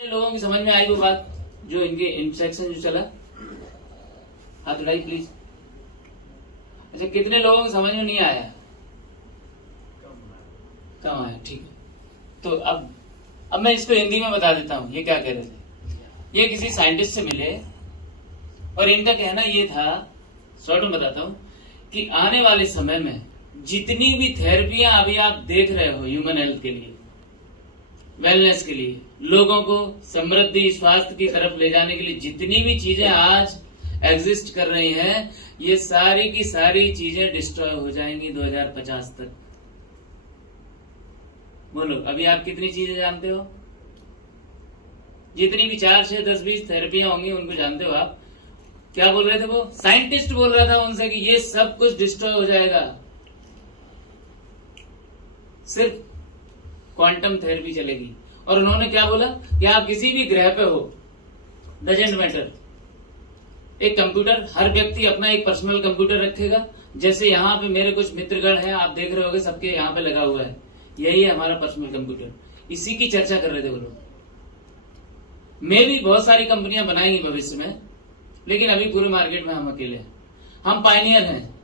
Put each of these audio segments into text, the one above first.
लोगों की समझ में आई वो बात जो इनके इंस्ट्रक्शन जो चला? हाथ उठाइए प्लीज। अच्छा, कितने लोगों को समझ में नहीं आया? कम आया, ठीक है। तो अब मैं इसको हिंदी में बता देता हूँ ये क्या कह रहे थे। ये किसी साइंटिस्ट से मिले और इनका कहना ये था, शॉर्ट में बताता हूँ, कि आने वाले समय में जितनी भी थेरेपियां अभी आप देख रहे हो ह्यूमन हेल्थ के लिए, वेलनेस के लिए, लोगों को समृद्धि स्वास्थ्य की तरफ ले जाने के लिए जितनी भी चीजें आज एग्जिस्ट कर रही हैं, ये सारी की सारी चीजें डिस्ट्रॉय हो जाएंगी 2050 तक। बोलो, अभी आप कितनी चीजें जानते हो? जितनी भी 4, 6, 10, 20 थेरेपियां होंगी उनको जानते हो आप? क्या बोल रहे थे वो? साइंटिस्ट बोल रहा था उनसे कि ये सब कुछ डिस्ट्रॉय हो जाएगा, सिर्फ क्वांटम थेरेपी चलेगी। और उन्होंने क्या बोला कि आप किसी भी ग्रह पे हो, डजेंट मैटर, एक कंप्यूटर, हर व्यक्ति अपना एक पर्सनल कंप्यूटर रखेगा। जैसे यहाँ पे मेरे कुछ मित्रगण हैं, आप देख रहे होंगे, सबके यहाँ पे लगा हुआ है, यही है हमारा पर्सनल कंप्यूटर। इसी की चर्चा कर रहे थे वो लोग। मैं भी बहुत सारी कंपनियां बनाएंगी भविष्य में, लेकिन अभी पूरे मार्केट में हम अकेले हैं, हम पायनियर हैं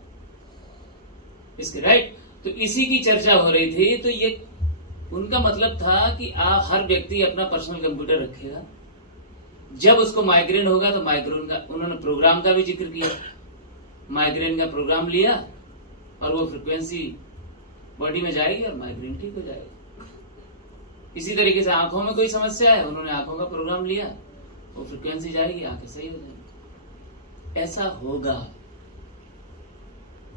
इसके, राइट। तो इसी की चर्चा हो रही थी। तो ये उनका मतलब था कि आप हर व्यक्ति अपना पर्सनल कंप्यूटर रखेगा, जब उसको माइग्रेन होगा तो माइग्रेन का, उन्होंने प्रोग्राम का भी जिक्र किया, माइग्रेन का प्रोग्राम लिया और वो फ्रिक्वेंसी बॉडी में जाएगी और माइग्रेन ठीक हो जाएगा। इसी तरीके से आंखों में कोई समस्या है, उन्होंने आंखों का प्रोग्राम लिया, वो फ्रिक्वेंसी जाएगी, आंखें सही हो जाएंगी। ऐसा होगा,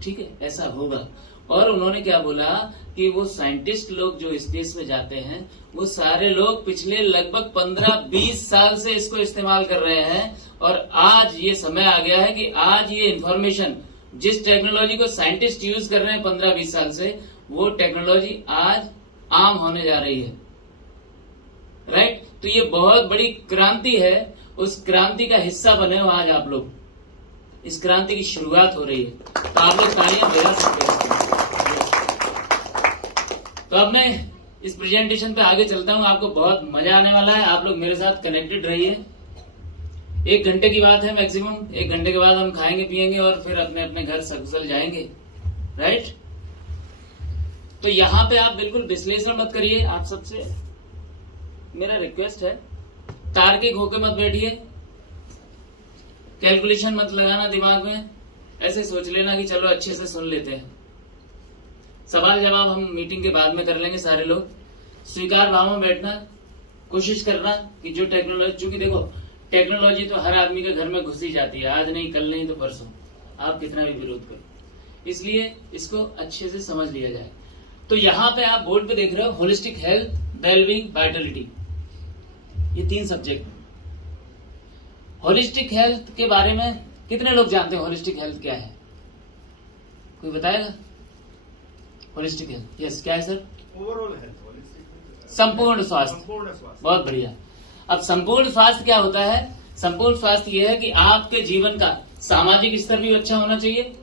ठीक है, ऐसा होगा। और उन्होंने क्या बोला कि वो साइंटिस्ट लोग जो स्पेस में जाते हैं, वो सारे लोग पिछले लगभग 15-20 साल से इसको इस्तेमाल कर रहे हैं। और आज ये समय आ गया है कि आज ये इंफॉर्मेशन, जिस टेक्नोलॉजी को साइंटिस्ट यूज कर रहे हैं 15-20 साल से, वो टेक्नोलॉजी आज आम होने जा रही है, राइट। तो ये बहुत बड़ी क्रांति है, उस क्रांति का हिस्सा बने हो आज आप लोग। इस क्रांति की शुरुआत हो रही है, तो आप लोग तालियां बजा सकते हैं। तो अब मैं इस प्रेजेंटेशन पे आगे चलता हूं, आपको बहुत मजा आने वाला है। आप लोग मेरे साथ कनेक्टेड रहिए। 1 घंटे की बात है मैक्सिमम, 1 घंटे के बाद हम खाएंगे पिएंगे और फिर अपने अपने घर सकुशल जाएंगे, राइट। तो यहाँ पे आप बिल्कुल विश्लेषण मत करिए, आप सबसे मेरा रिक्वेस्ट है, तार्किक होकर मत बैठिए, कैलकुलेशन मत लगाना दिमाग में, ऐसे सोच लेना कि चलो अच्छे से सुन लेते हैं। सवाल जवाब हम मीटिंग के बाद में कर लेंगे सारे लोग। स्वीकार भाव में बैठना, कोशिश करना कि जो टेक्नोलॉजी, चूंकि देखो टेक्नोलॉजी तो हर आदमी के घर में घुस ही जाती है, आज नहीं कल नहीं तो परसों, आप कितना भी विरोध करो, इसलिए इसको अच्छे से समझ लिया जाए। तो यहाँ पे आप बोर्ड पे देख रहे हो होलिस्टिक हेल्थ, वेलबींग, वाइटलिटी, ये 3 सब्जेक्ट। होलिस्टिक हेल्थ के बारे में कितने लोग जानते हैं? होलिस्टिक हेल्थ क्या है, कोई बताएगा? होलिस्टिक हेल्थ, यस, क्या है सर? ओवरऑल हेल्थ, संपूर्ण स्वास्थ्य। बहुत बढ़िया। अब संपूर्ण स्वास्थ्य क्या होता है? संपूर्ण स्वास्थ्य यह है कि आपके जीवन का सामाजिक स्तर भी अच्छा होना चाहिए,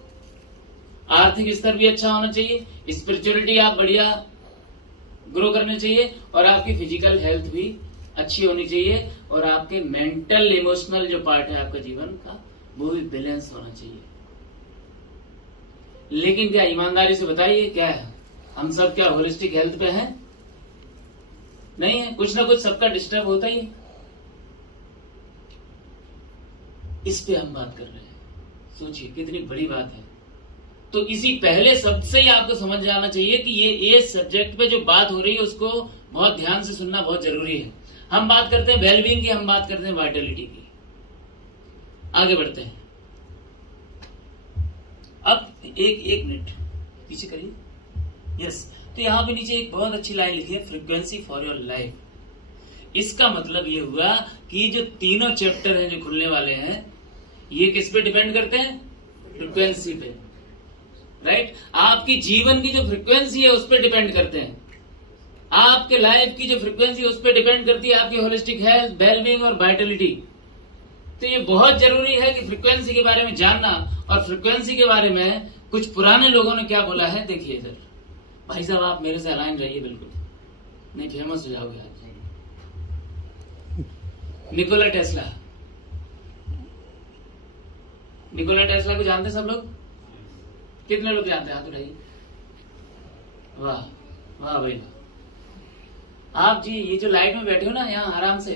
आर्थिक स्तर भी अच्छा होना चाहिए, स्पिरिचुअलिटी आप बढ़िया ग्रो करनी चाहिए, और आपकी फिजिकल हेल्थ भी अच्छी होनी चाहिए, और आपके मेंटल इमोशनल जो पार्ट है आपका जीवन का, वो भी बैलेंस होना चाहिए। लेकिन क्या ईमानदारी से बताइए, क्या है, हम सब क्या होलिस्टिक हेल्थ पे हैं? नहीं है, कुछ ना कुछ सबका डिस्टर्ब होता ही है। इस पे हम बात कर रहे हैं, सोचिए कितनी बड़ी बात है। तो इसी पहले शब्द से ही आपको समझ जाना चाहिए कि ये सब्जेक्ट पे जो बात हो रही है उसको बहुत ध्यान से सुनना बहुत जरूरी है। हम बात करते हैं वेलबींग की, हम बात करते हैं वाइटलिटी की। आगे बढ़ते हैं। अब एक मिनट पीछे करिए, यस। तो यहाँ पे नीचे एक बहुत अच्छी लाइन लिखी है, फ्रीक्वेंसी फॉर योर लाइफ। इसका मतलब ये हुआ कि जो तीनों चैप्टर हैं जो खुलने वाले हैं, ये किस पे डिपेंड करते हैं? फ्रीक्वेंसी पे, राइट। आपकी जीवन की जो फ्रीक्वेंसी है उस पर डिपेंड करते हैं, आपके लाइफ की जो फ्रीक्वेंसी उस पर डिपेंड करती है आपकी होलिस्टिक हेल्थ, वेलबींग और वाइटलिटी। तो ये बहुत जरूरी है कि फ्रीक्वेंसी के बारे में जानना। और फ्रीक्वेंसी के बारे में कुछ पुराने लोगों ने क्या बोला है, देखिए इधर। भाई साहब आप मेरे से अलाइन रहिए बिल्कुल, नहीं फेमस हो जाओगे आज। Nikola Tesla. निकोला टेस्ला को जानते सब लोग? कितने लोग जानते हैं? हाथ उठाइए। वाह वाह भाई वाह। आप जी ये जो लाइट में बैठे हो ना यहाँ आराम से,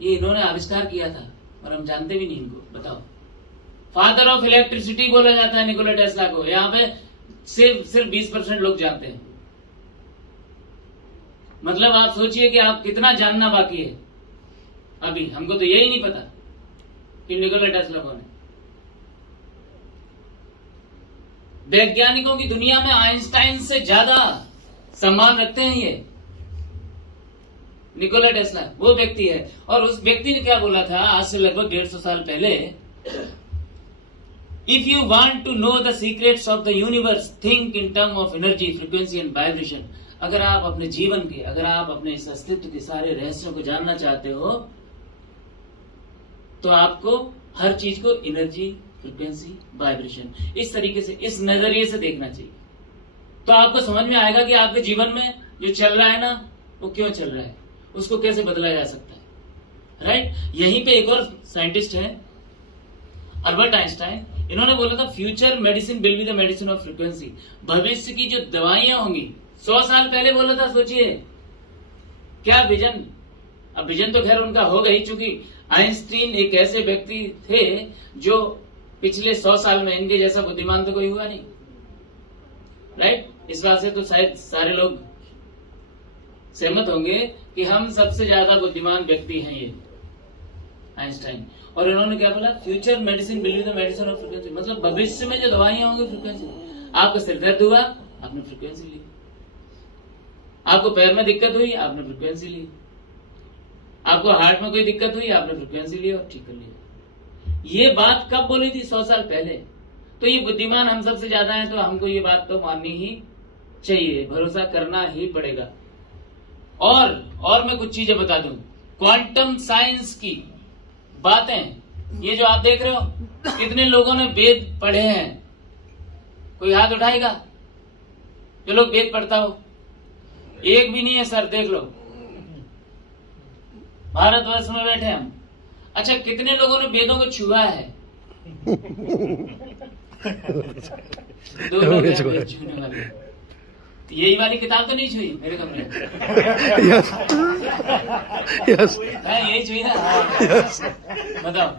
ये इन्होंने आविष्कार किया था और हम जानते भी नहीं इनको। बताओ, फादर ऑफ इलेक्ट्रिसिटी बोला जाता है निकोला टेस्ला को। यहाँ पे सिर्फ 20% लोग जानते हैं। मतलब आप सोचिए कि आप कितना जानना बाकी है अभी। हमको तो यही नहीं पता कि निकोला टेस्ला कौन है। वैज्ञानिकों की दुनिया में आइंस्टाइन से ज्यादा सम्मान रखते हैं ये निकोला टेस्ला, वो व्यक्ति है। और उस व्यक्ति ने क्या बोला था आज से लगभग 150 साल पहले, if you want to know the secrets of the universe think in term of energy, frequency and vibration. अगर आप अपने जीवन के, अगर आप अपने इस अस्तित्व के सारे रहस्यों को जानना चाहते हो तो आपको हर चीज को एनर्जी, फ्रीक्वेंसी, वाइब्रेशन इस तरीके से, इस नजरिए से देखना चाहिए। तो आपको समझ में आएगा कि आपके जीवन में जो चल रहा है ना वो क्यों चल रहा है, उसको कैसे बदला जा सकता है। राइट। यहीं पे एक और साइंटिस्ट है अल्बर्ट आइंस्टाइन। इन्होंने बोला था future medicine will be the medicine of frequency. भविष्य की जो दवाइयां होंगी, 100 साल पहले बोला था। सोचिए क्या विजन। अब विजन तो खैर उनका हो गई, चूंकि आइंस्टीन एक ऐसे व्यक्ति थे जो पिछले 100 साल में इनके जैसा बुद्धिमान तो कोई हुआ नहीं। राइट। इस बात से तो शायद सारे लोग सहमत होंगे कि हम सबसे ज्यादा बुद्धिमान व्यक्ति हैं ये आइंस्टाइन। और इन्होंने क्या बोला, future medicine will be the medicine of frequency. मतलब भविष्य में जो दवाइयां होंगी फ्रीक्वेंसी। आपको सिर दर्द हुआ, आपने फ्रीक्वेंसी ली। आपको पैर में दिक्कत हुई, आपने फ्रीक्वेंसी ली। आपको हार्ट में कोई दिक्कत हुई, आपने फ्रीक्वेंसी ली और ठीक कर लिया। ये बात कब बोली थी? 100 साल पहले। तो ये बुद्धिमान हम सबसे ज्यादा है, तो हमको ये बात तो माननी ही चाहिए, भरोसा करना ही पड़ेगा। और मैं कुछ चीजें बता दूं। क्वांटम साइंस की बातें, ये जो आप देख रहे हो, कितने लोगों ने वेद पढ़े हैं? कोई हाथ उठाएगा जो लोग वेद पढ़ता हो? एक भी नहीं है सर, देख लो। भारतवर्ष में बैठे हम। अच्छा, कितने लोगों ने वेदों को छुआ है? 2 लोग हैं वेद छूने वाले। यही वाली किताब तो नहीं छुई मेरे कमरे में? यस यही छुई ना? बताओ।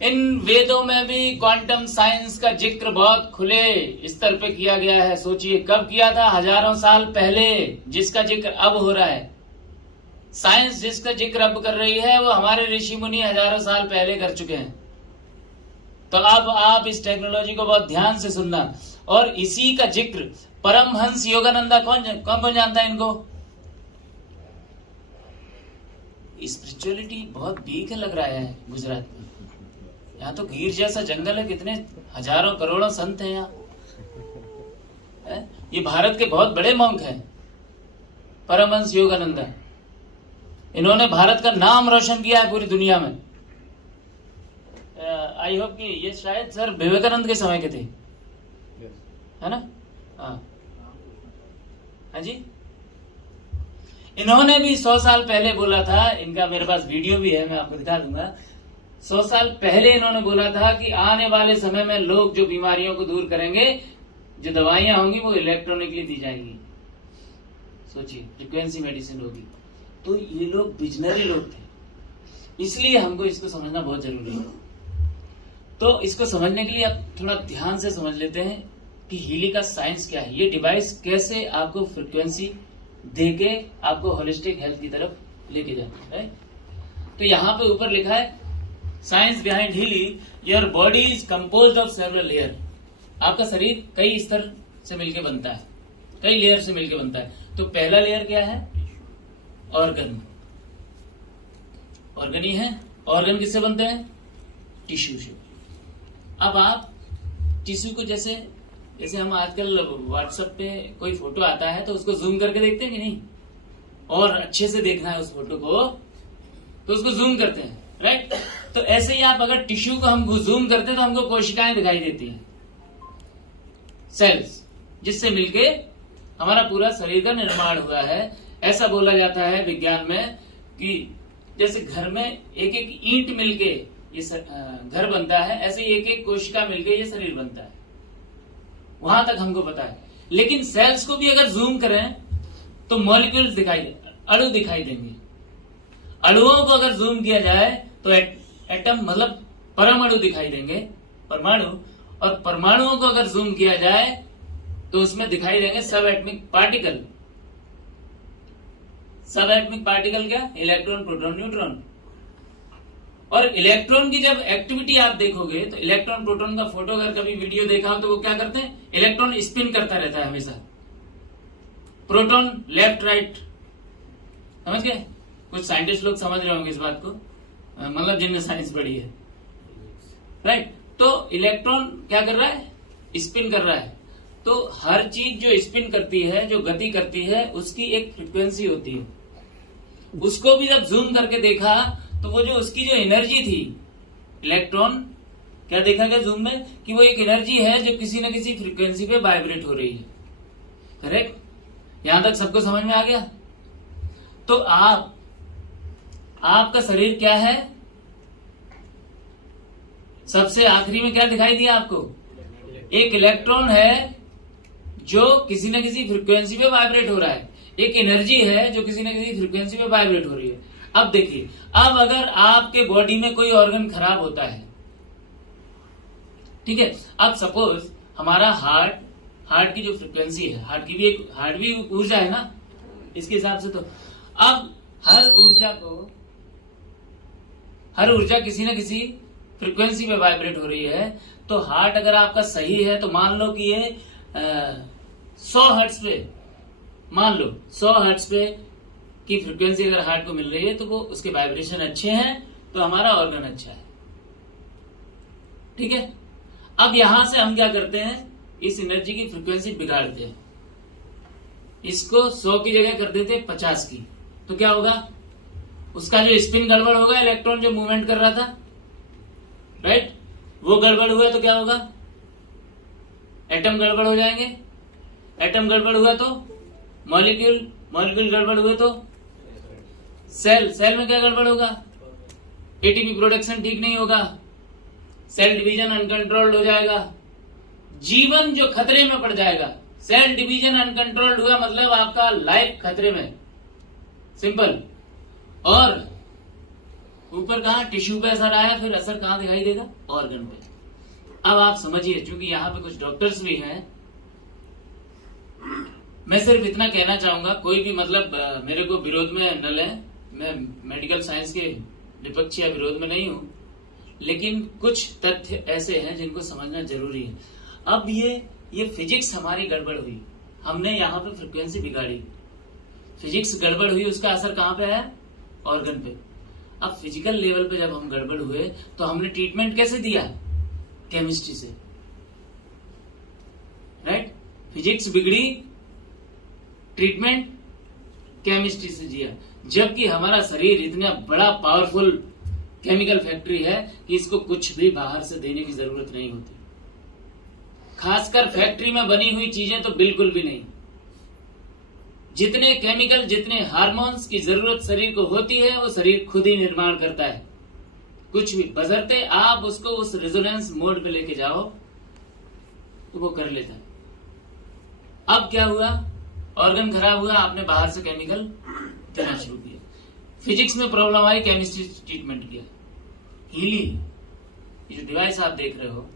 इन वेदों में भी क्वांटम साइंस का जिक्र बहुत खुले स्तर पे किया गया है। सोचिए कब किया था? हजारों साल पहले। जिसका जिक्र अब हो रहा है, साइंस जिसका जिक्र अब कर रही है, वो हमारे ऋषि मुनि हजारों साल पहले कर चुके हैं। तो अब आप इस टेक्नोलॉजी को बहुत ध्यान से सुनना। और इसी का जिक्र परमहंस योगानंदा, कौन जानता है इनको? स्पिरिचुअलिटी बहुत वीक लग रहा है गुजरात में। यहाँ तो गिर जैसा जंगल है, कितने हजारों करोड़ों संत हैं यहाँ। ये भारत के बहुत बड़े मॉन्क हैं परमहंस योगानंदा। इन्होंने भारत का नाम रोशन किया है पूरी दुनिया में। आई होप कि ये शायद सर विवेकानंद के समय के थे, है ना? हाँ जी। इन्होंने भी 100 साल पहले बोला था, इनका मेरे पास वीडियो भी है, मैं आपको दिखा दूंगा। 100 साल पहले इन्होंने बोला था कि आने वाले समय में लोग जो बीमारियों को दूर करेंगे, जो दवाइयां होंगी वो इलेक्ट्रॉनिकली दी जाएंगी। सोचिए, फ्रीक्वेंसी मेडिसिन होगी। तो ये लोग विजनरी लोग थे, इसलिए हमको इसको समझना बहुत जरूरी है। तो इसको समझने के लिए आप थोड़ा ध्यान से समझ लेते हैं कि हीलिंग का साइंस क्या है। ये डिवाइस कैसे आपको फ्रीक्वेंसी देके आपको होलिस्टिक हेल्थ की तरफ लेके जाता है। तो यहाँ पे ऊपर लिखा है science behind healing, your body is composed of several layer. आपका शरीर कई स्तर से मिलकर बनता है, कई लेयर से मिलकर बनता है। तो पहला लेयर क्या है? ऑर्गन। ऑर्गन ही है। ऑर्गन किससे बनते हैं? टिश्यू से। अब आप टिश्यू को जैसे हम आजकल व्हाट्सएप पे कोई फोटो आता है तो उसको जूम करके देखते हैं कि नहीं? और अच्छे से देखना है उस फोटो को तो उसको जूम करते हैं, राइट? तो ऐसे ही आप अगर टिश्यू को हम जूम करते हैं तो हमको कोशिकाएं दिखाई देती हैं, सेल्स, जिससे मिलके हमारा पूरा शरीर का निर्माण हुआ है। ऐसा बोला जाता है विज्ञान में कि जैसे घर में एक एक ईंट मिलके ये घर बनता है, ऐसे ही एक एक कोशिका मिलके ये शरीर बनता है। वहां तक हमको पता है। लेकिन सेल्स को भी अगर जूम करें तो मॉलिक्यूल्स अणु दिखाई देंगे। अणुओं को अगर जूम किया जाए तो एटम मतलब परमाणु दिखाई देंगे, परमाणु। और परमाणुओं को अगर जूम किया जाए तो उसमें दिखाई देंगे सब एटमिक पार्टिकल। सब एटमिक पार्टिकल क्या? Electron, proton, neutron. और इलेक्ट्रॉन की जब एक्टिविटी आप देखोगे तो इलेक्ट्रॉन प्रोटॉन का फोटो अगर कभी वीडियो देखा हो तो वो क्या करते हैं? इलेक्ट्रॉन स्पिन करता रहता है हमेशा। प्रोटॉन लेफ्ट राइट, समझ गए? कुछ साइंटिस्ट लोग समझ रहे होंगे इस बात को, मतलब जिनने साइंस पढ़ी है, राइट। तो इलेक्ट्रॉन क्या कर रहा है? स्पिन कर रहा है। तो हर चीज जो स्पिन करती है, जो गति करती है, उसकी एक फ्रीक्वेंसी होती है। उसको भी जब जूम करके देखा तो वो जो उसकी जो एनर्जी थी, इलेक्ट्रॉन, क्या देखा गया जूम में कि वो एक एनर्जी है जो किसी न किसी फ्रीक्वेंसी पे वाइब्रेट हो रही है। करेक्ट? यहां तक सबको समझ में आ गया? तो आपका शरीर क्या है? सबसे आखिरी में क्या दिखाई दिया आपको? एक इलेक्ट्रॉन है जो किसी न किसी फ्रीक्वेंसी पे वाइब्रेट हो रहा है। एक एनर्जी है जो किसी न किसी फ्रीक्वेंसी पे वाइब्रेट हो रही है। अब देखिए, अब अगर आपके बॉडी में कोई ऑर्गन खराब होता है, ठीक है, अब सपोज हमारा हार्ट की जो फ्रीक्वेंसी है, हार्ट भी ऊर्जा है ना इसके हिसाब से। तो अब हर ऊर्जा किसी न किसी फ्रीक्वेंसी पे वाइब्रेट हो रही है। तो हार्ट अगर आपका सही है तो मान लो कि ये 100 हर्ट्ज पे, मान लो 100 हर्ट्ज पे की फ्रीक्वेंसी अगर हार्ट को मिल रही है तो वो उसके वाइब्रेशन अच्छे हैं तो हमारा ऑर्गन अच्छा है। ठीक है? अब यहां से हम क्या करते हैं? इस एनर्जी की फ्रीक्वेंसी बिगाड़ते हैं। इसको 100 की जगह कर देते हैं 50 की। तो क्या होगा? उसका जो स्पिन गड़बड़ होगा, इलेक्ट्रॉन जो मूवमेंट कर रहा था, राइट, वो गड़बड़ हुआ तो क्या होगा? एटम गड़बड़ हो जाएंगे। एटम गड़बड़ हुआ तो मॉलिक्यूल गड़बड़ हुए तो सेल में क्या गड़बड़ होगा? एटीपी प्रोडक्शन ठीक नहीं होगा, सेल डिवीजन अनकंट्रोल्ड हो जाएगा, जीवन जो खतरे में पड़ जाएगा। सेल डिवीजन अनकंट्रोल्ड हुआ मतलब आपका लाइफ खतरे में, सिंपल। और ऊपर कहा टिश्यू पे असर आया, फिर असर कहां दिखाई देगा? ऑर्गन पे। अब आप समझिए, क्योंकि यहां पे कुछ डॉक्टर्स भी हैं, मैं सिर्फ इतना कहना चाहूंगा, कोई भी मतलब मेरे को विरोध में न लें, मैं मेडिकल साइंस के विपक्ष या विरोध में नहीं हूं, लेकिन कुछ तथ्य ऐसे हैं जिनको समझना जरूरी है। अब ये फिजिक्स हमारी गड़बड़ हुई, हमने यहाँ पे फ्रीक्वेंसी बिगाड़ी, फिजिक्स गड़बड़ हुई, उसका असर कहां पे आया? ऑर्गन पे। अब फिजिकल लेवल पे जब हम गड़बड़ हुए तो हमने ट्रीटमेंट कैसे दिया? केमिस्ट्री से, राइट। फिजिक्स बिगड़ी, ट्रीटमेंट केमिस्ट्री से दिया। जबकि हमारा शरीर इतना बड़ा पावरफुल केमिकल फैक्ट्री है कि इसको कुछ भी बाहर से देने की जरूरत नहीं होती। खासकर फैक्ट्री में बनी हुई चीजें तो बिल्कुल भी नहीं। जितने केमिकल, जितने हार्मोन्स की जरूरत शरीर को होती है वो शरीर खुद ही निर्माण करता है। कुछ भी, बशर्ते आप उसको उस रेजोनेंस मोड पे लेके जाओ तो वो कर लेता है। अब क्या हुआ? ऑर्गन खराब हुआ, आपने बाहर से केमिकल देना शुरू किया। फिजिक्स में प्रॉब्लम आई, केमिस्ट्री ट्रीटमेंट किया। हीली, ये जो डिवाइस आप देख रहे हो,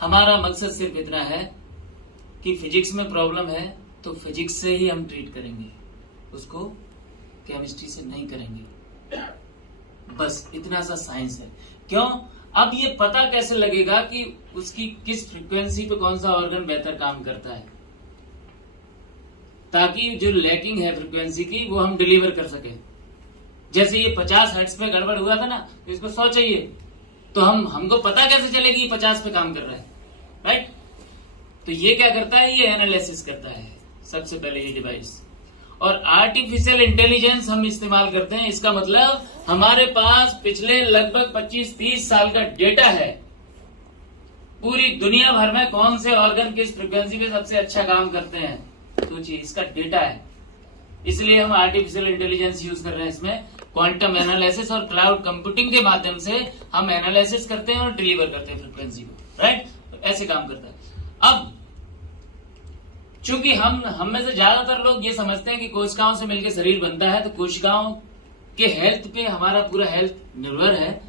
हमारा मकसद सिर्फ इतना है कि फिजिक्स में प्रॉब्लम है तो फिजिक्स से ही हम ट्रीट करेंगे, उसको केमिस्ट्री से नहीं करेंगे। बस इतना सा साइंस है। क्यों? अब ये पता कैसे लगेगा कि उसकी किस फ्रीक्वेंसी पे कौन सा ऑर्गन बेहतर काम करता है, ताकि जो लैकिंग है फ्रीक्वेंसी की वो हम डिलीवर कर सके। जैसे ये 50 हर्ट्ज पे गड़बड़ हुआ था ना, तो इसको 100 चाहिए, तो हमको पता कैसे चलेगी 50 पे काम कर रहा है, राइट। तो ये क्या करता है? ये एनालिसिस करता है सबसे पहले ये डिवाइस। और आर्टिफिशियल इंटेलिजेंस हम इस्तेमाल करते हैं। इसका मतलब हमारे पास पिछले लगभग 25-30 साल का डेटा है, पूरी दुनिया भर में कौन से ऑर्गन किस फ्रीक्वेंसी पे सबसे अच्छा काम करते हैं, सोचिए, इसका डेटा है, इसलिए हम आर्टिफिशियल इंटेलिजेंस यूज कर रहे हैं इसमें। क्वांटम एनालिसिस और क्लाउड कंप्यूटिंग के माध्यम से हम एनालिसिस करते हैं और डिलीवर करते हैं फ्रीक्वेंसी को, राइट? तो ऐसे काम करता है। अब चूंकि हम में से ज्यादातर लोग ये समझते हैं कि कोशिकाओं से मिलकर शरीर बनता है, तो कोशिकाओं के हेल्थ पे हमारा पूरा हेल्थ निर्भर है।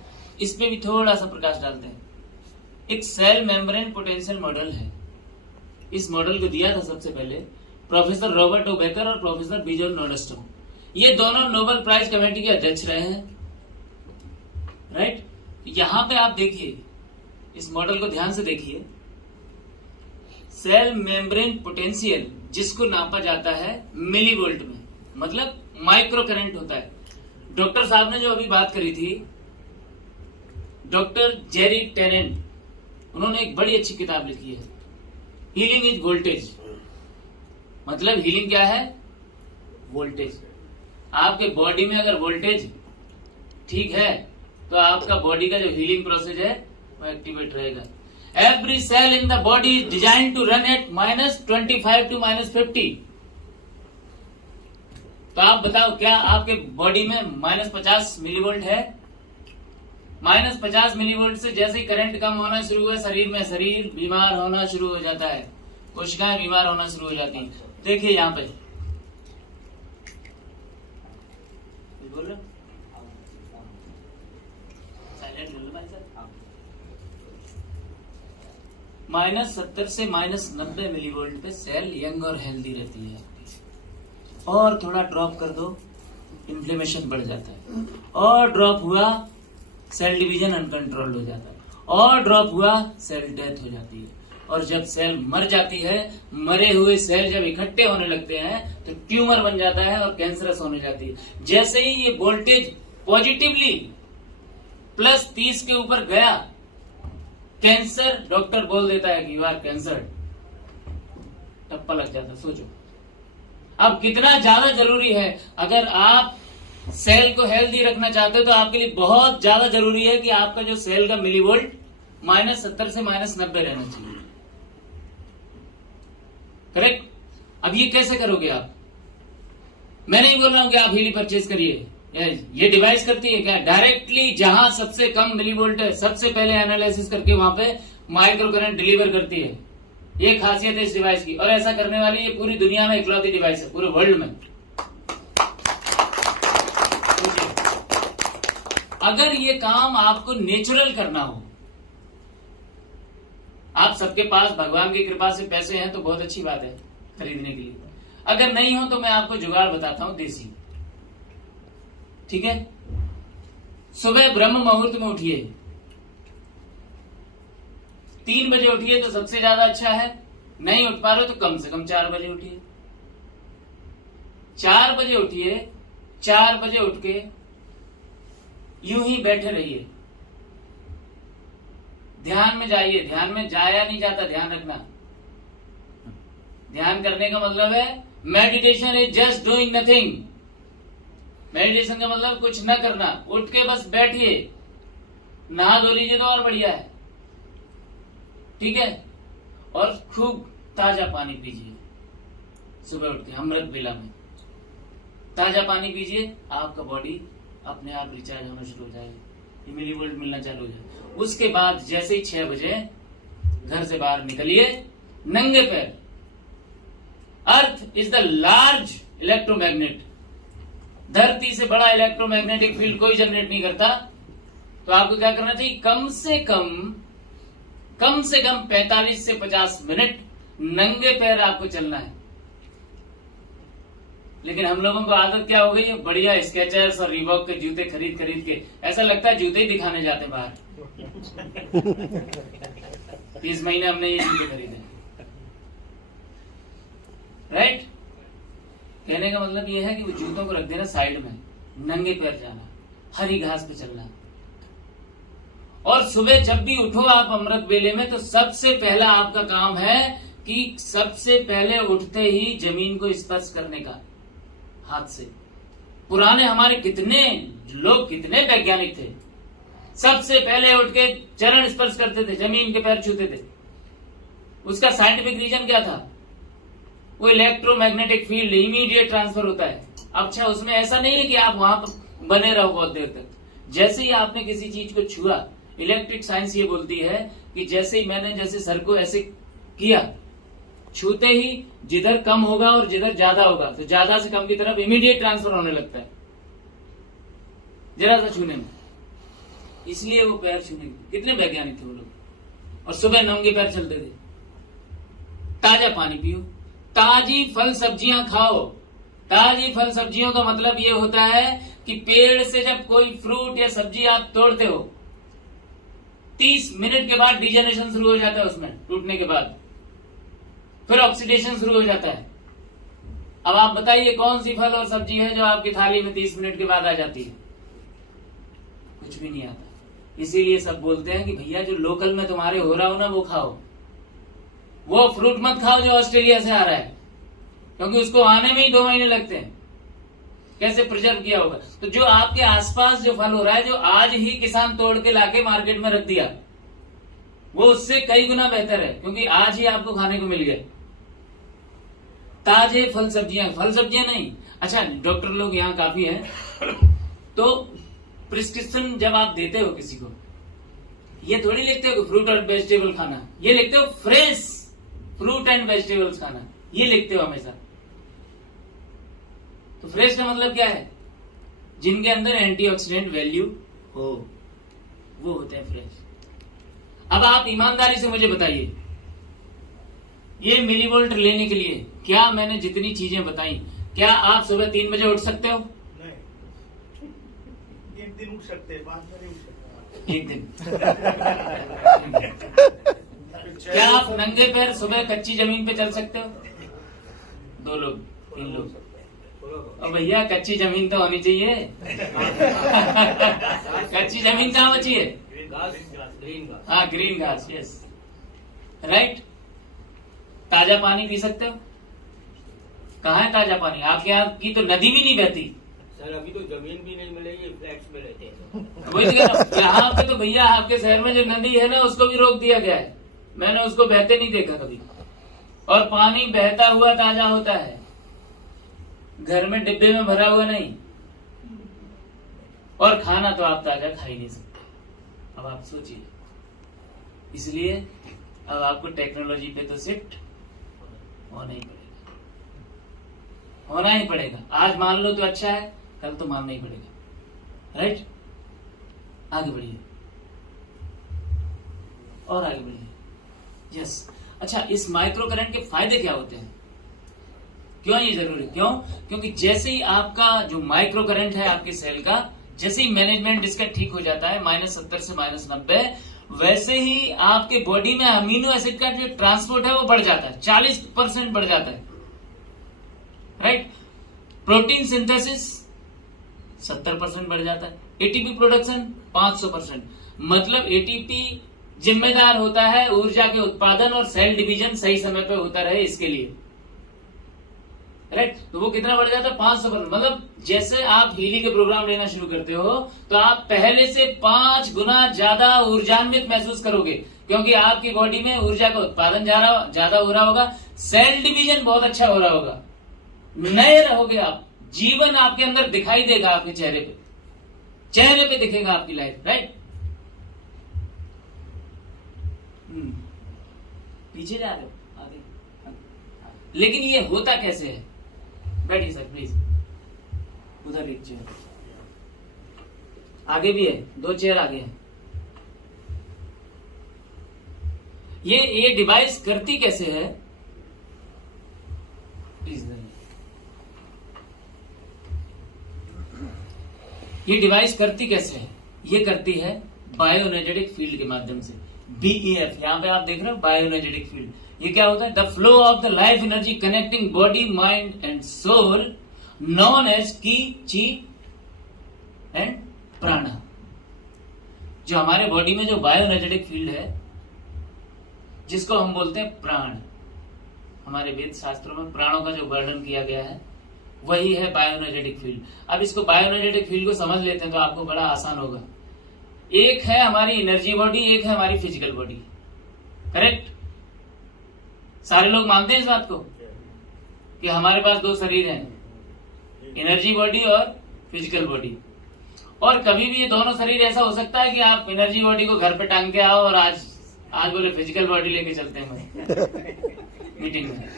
इस पे भी थोड़ा सा प्रकाश डालते हैं। एक सेल मेम्ब्रेन पोटेंशियल मॉडल है। इस मॉडल को दिया था सबसे पहले प्रोफेसर रॉबर्ट ओ बेकर और प्रोफेसर बिजोर नोडेस्टो। ये दोनों नोबेल प्राइज कमेटी के अध्यक्ष रहे हैं, राइट? यहां पे आप देखिए, इस मॉडल को ध्यान से देखिए। सेल मेम्ब्रेन पोटेंशियल जिसको नापा जाता है मिलीवोल्ट में, मतलब माइक्रो करंट होता है। डॉक्टर साहब ने जो अभी बात करी थी, डॉक्टर जेरी टेनेंट, उन्होंने एक बड़ी अच्छी किताब लिखी है, हीलिंग इज वोल्टेज। मतलब हीलिंग क्या है? वोल्टेज। आपके बॉडी में अगर वोल्टेज ठीक है तो आपका बॉडी का जो हीलिंग प्रोसेस है वो एक्टिवेट रहेगा। Every cell in the body is design to run at -25 to -50। तो आप बताओ, क्या आपके बॉडी में -50 मिलीवोल्ट है? -50 मिलीवोल्ट से जैसे ही करंट कम होना शुरू हुआ शरीर में, शरीर बीमार होना शुरू हो जाता है, कोशिकाएं बीमार होना शुरू हो जाती हैं। देखिए यहां पे बोल रहे -70 से -90 मिलीवोल्ट पे सेल यंग और हेल्दी रहती है। और थोड़ा ड्रॉप कर दो, इन्फ्लेमेशन बढ़ जाता है। और ड्रॉप हुआ, सेल डिवीजन अनकंट्रोल्ड हो जाता है। और ड्रॉप हुआ, सेल डेथ हो जाती है। और जब सेल मर जाती है, मरे हुए सेल जब इकट्ठे होने लगते हैं तो ट्यूमर बन जाता है और कैंसरस होने जाती है। जैसे ही ये वोल्टेज पॉजिटिवली +30 के ऊपर गया, कैंसर डॉक्टर बोल देता है कि यू आर कैंसर, टप्पा लग जाता। सोचो अब कितना ज्यादा जरूरी है। अगर आप सेल को हेल्दी रखना चाहते हो तो आपके लिए बहुत ज्यादा जरूरी है कि आपका जो सेल का मिलीवोल्ट -70 से -90 रहना चाहिए, करेक्ट? अब ये कैसे करोगे आप? मैं नहीं बोल रहा हूं कि आप हीली परचेज करिए, ये डिवाइस करती है क्या? डायरेक्टली जहां सबसे कम मिलीवोल्ट है, सबसे पहले एनालिसिस करके वहां पे माइक्रो करंट डिलीवर करती है। ये खासियत है इस डिवाइस की, और ऐसा करने वाली ये पूरी दुनिया में इकलौती डिवाइस है, पूरे वर्ल्ड में। अगर ये काम आपको नेचुरल करना हो, आप सबके पास भगवान की कृपा से पैसे हैं तो बहुत अच्छी बात है खरीदने के लिए। अगर नहीं हो तो मैं आपको जुगाड़ बताता हूं, देसी, ठीक है? सुबह ब्रह्म मुहूर्त में उठिए, 3 बजे उठिए तो सबसे ज्यादा अच्छा है। नहीं उठ पा रहे हो तो कम से कम 4 बजे उठिए। 4 बजे उठिए, 4 बजे उठ के यूं ही बैठे रहिए, ध्यान में जाइए। ध्यान में जाया नहीं जाता, ध्यान रखना। ध्यान करने का मतलब है meditation is just doing nothing. Meditation का मतलब कुछ न करना, उठ के बस बैठिए, नहा धो लीजिए तो और बढ़िया है, ठीक है? और खूब ताजा पानी पीजिए सुबह उठ के, अमृत बेला में ताजा पानी पीजिए, आपका बॉडी अपने आप रिचार्ज होना शुरू हो जाएगा, मिलीवोल्ट मिलना चालू हो जाएगा। उसके बाद जैसे ही 6 बजे घर से बाहर निकलिए, नंगे पैर। Earth is the large electromagnet, धरती से बड़ा इलेक्ट्रोमैग्नेटिक फील्ड कोई जनरेट नहीं करता। तो आपको क्या करना चाहिए? कम से कम 45 से 50 मिनट नंगे पैर आपको चलना है। लेकिन हम लोगों को आदत क्या हो गई है? बढ़िया स्केचर्स और रीबॉक के जूते खरीद के ऐसा लगता है जूते ही दिखाने जाते बाहर। इस महीने हमने ये जूते खरीदे, राइट? कहने का मतलब ये है कि वो जूतों को रख देना साइड में, नंगे पैर जाना, हरी घास पे चलना। और सुबह जब भी उठो आप अमृत बेले में, तो सबसे पहला आपका काम है कि सबसे पहले उठते ही जमीन को स्पर्श करने का हाथ से। पुराने हमारे कितने लोग, कितने वैज्ञानिक थे, सबसे पहले उठ के चरण स्पर्श करते थे, जमीन के पैर छूते थे। उसका साइंटिफिक रीजन क्या था? वो इलेक्ट्रोमैग्नेटिक फील्ड इमीडिएट ट्रांसफर होता है। अच्छा, उसमें ऐसा नहीं है कि आप वहां पर बने रहो बहुत देर तक। जैसे ही आपने किसी चीज को छुआ, इलेक्ट्रिक साइंस ये बोलती है कि जैसे ही मैंने जैसे सर को ऐसे किया, छूते ही जिधर कम होगा और जिधर ज्यादा होगा तो ज्यादा से कम की तरफ इमीडिएट ट्रांसफर होने लगता है जरा सा छूने में। इसलिए वो पैर छूने, कितने वैज्ञानिक थे वो लोग, और सुबह नंगे पैर चलते थे। ताजा पानी पियो, ताजी फल सब्जियां खाओ। ताजी फल सब्जियों का मतलब ये होता है कि पेड़ से जब कोई फ्रूट या सब्जी आप तोड़ते हो, 30 मिनट के बाद डिजेनरेशन शुरू हो जाता है उसमें, टूटने के बाद फिर ऑक्सीडेशन शुरू हो जाता है। अब आप बताइए कौन सी फल और सब्जी है जो आपकी थाली में 30 मिनट के बाद आ जाती है? कुछ भी नहीं आता। इसीलिए सब बोलते हैं कि भैया जो लोकल में तुम्हारे हो रहा हो ना वो खाओ, वो फ्रूट मत खाओ जो ऑस्ट्रेलिया से आ रहा है, क्योंकि उसको आने में ही 2 महीने लगते हैं। कैसे प्रिजर्व किया होगा? तो जो आपके आसपास जो फल हो रहा है, जो आज ही किसान तोड़ के लाके मार्केट में रख दिया, वो उससे कई गुना बेहतर है, क्योंकि आज ही आपको खाने को मिल गए ताजे फल सब्जियां नहीं। अच्छा, डॉक्टर लोग यहाँ काफी हैं, तो प्रिस्क्रिप्शन जब आप देते हो किसी को, ये थोड़ी लिखते हो कि फ्रूट और वेजिटेबल खाना, ये लिखते हो फ्रेश फ्रूट एंड वेजिटेबल्स खाना, ये लिखते हो हमेशा। तो फ्रेश का मतलब क्या है? जिनके अंदर एंटीऑक्सीडेंट वैल्यू हो, वो होते हैं फ्रेश। अब आप ईमानदारी से मुझे बताइए, ये मिलीवोल्ट लेने के लिए क्या मैंने जितनी चीजें बताई, क्या आप सुबह 3 बजे उठ सकते हो? नहीं, एक दिन उठ सकते हैं, बाद में नहीं उठ सकते। एक दिन क्या आप नंगे पैर सुबह कच्ची जमीन पे चल सकते हो? 2 लोग 3 लोग। और भैया कच्ची जमीन तो होनी चाहिए। कच्ची जमीन कहाँ बची है? हाँ, ग्रीन घास, यस, राइट। ताजा पानी पी सकते हो? कहाँ है ताजा पानी? आपके यहाँ की तो नदी भी नहीं बहती। सर अभी तो जमीन भी नहीं मिलेगी, फ्लैट्स में रहते हैं। वही तो कह रहा हूं, यहाँ पे तो भैया आपके शहर में जो नदी है ना, उसको भी रोक दिया गया है। मैंने उसको बहते नहीं देखा कभी। और पानी बहता हुआ ताजा होता है, घर में डिब्बे में भरा हुआ नहीं। और खाना तो आप ताजा खा ही नहीं सकते। अब आप सोचिए, इसलिए अब आपको टेक्नोलॉजी पे तो शिफ्ट होना ही पड़ेगा, होना ही पड़ेगा। आज मान लो तो अच्छा है, कल तो मानना ही पड़ेगा, राइट। आगे बढ़िए और आगे बढ़िए, यस। अच्छा, इस माइक्रो करंट के फायदे क्या होते हैं? क्यों ये जरूरी? क्यों? क्योंकि जैसे ही आपका जो माइक्रो करंट है आपके सेल का, जैसे ही मैनेजमेंट इसका ठीक हो जाता है -70 से -90, वैसे ही आपके बॉडी में अमीनो एसिड का जो ट्रांसपोर्ट है वो बढ़ जाता है, 40% बढ़ जाता है, राइट। प्रोटीन सिंथेसिस 70% बढ़ जाता है, एटीपी प्रोडक्शन 500%। मतलब एटीपी जिम्मेदार होता है ऊर्जा के उत्पादन और सेल डिवीजन सही समय पे होता रहे इसके लिए, राइट। तो वो कितना बढ़ जाता है? 500%। मतलब जैसे आप हीली के प्रोग्राम लेना शुरू करते हो तो आप पहले से 5 गुना ज्यादा ऊर्जान्वित महसूस करोगे, क्योंकि आपकी बॉडी में ऊर्जा का उत्पादन ज्यादा हो रहा होगा, सेल डिवीजन बहुत अच्छा हो रहा होगा, नए रहोगे आप, जीवन आपके अंदर दिखाई देगा, आपके चेहरे पे दिखेगा आपकी लाइफ, राइट। पीछे जा रहे हो, आगे। लेकिन ये होता कैसे है? बैठिए सर प्लीज, उधर एक चेयर आगे भी है, 2 चेयर आगे है। ये डिवाइस करती कैसे है? प्लीज, ये डिवाइस करती कैसे है? ये करती है बायोएनर्जेटिक फील्ड के माध्यम से, BEF। यहां पे आप देख रहे हो बायोएनर्जेटिक फील्ड। ये क्या होता है? The flow of the life energy connecting body, mind and soul, known as ki, chi and प्राणा। जो हमारे बॉडी में जो बायोएनर्जेटिक फील्ड है, जिसको हम बोलते हैं प्राण, हमारे वेद शास्त्रों में प्राणों का जो वर्णन किया गया है वही है बायोएनर्जेटिक फील्ड। अब इसको बायोएनर्जेटिक फील्ड को समझ लेते हैं तो आपको बड़ा आसान होगा। एक है हमारी एनर्जी बॉडी, एक है हमारी फिजिकल बॉडी, करेक्ट? सारे लोग मानते हैं इस बात को? कि हमारे पास दो शरीर हैं, एनर्जी बॉडी और फिजिकल बॉडी। और कभी भी ये दोनों शरीर ऐसा हो सकता है कि आप एनर्जी बॉडी को घर पे टांग के आओ और आज बोले फिजिकल बॉडी लेके चलते हैं मीटिंग में।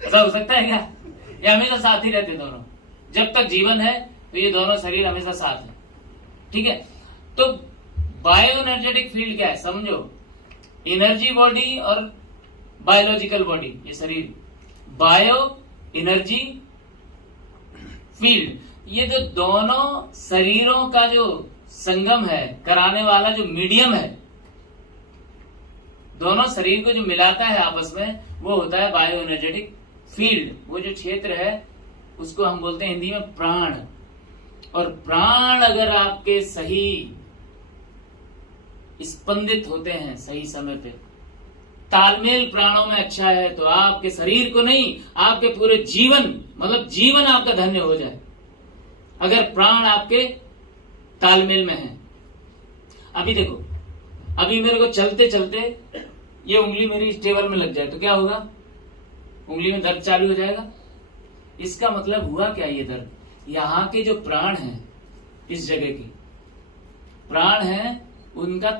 ऐसा हो सकता है क्या? ये हमेशा साथ ही रहते दोनों, जब तक जीवन है तो ये दोनों शरीर हमेशा साथ है। ठीक है, तो बायो एनर्जेटिक फील्ड क्या है समझो। एनर्जी बॉडी और बायोलॉजिकल बॉडी, ये शरीर, बायो एनर्जी फील्ड, ये जो दोनों शरीरों का जो संगम है कराने वाला जो मीडियम है, दोनों शरीर को जो मिलाता है आपस में, वो होता है बायो एनर्जेटिक फील्ड। वो जो क्षेत्र है उसको हम बोलते हैं हिंदी में प्राण। और प्राण अगर आपके सही स्पंदित होते हैं सही समय पे, तालमेल प्राणों में अच्छा है, तो आपके शरीर को नहीं, आपके पूरे जीवन, मतलब जीवन आपका धन्य हो जाए अगर प्राण आपके तालमेल में है। अभी देखो, अभी मेरे को चलते चलते ये उंगली मेरी इस टेबल में लग जाए तो क्या होगा? उंगली में दर्द चालू हो जाएगा। इसका मतलब हुआ क्या? ये दर्द यहाँ के जो प्राण हैं, इस जगह के प्राण हैं, उनका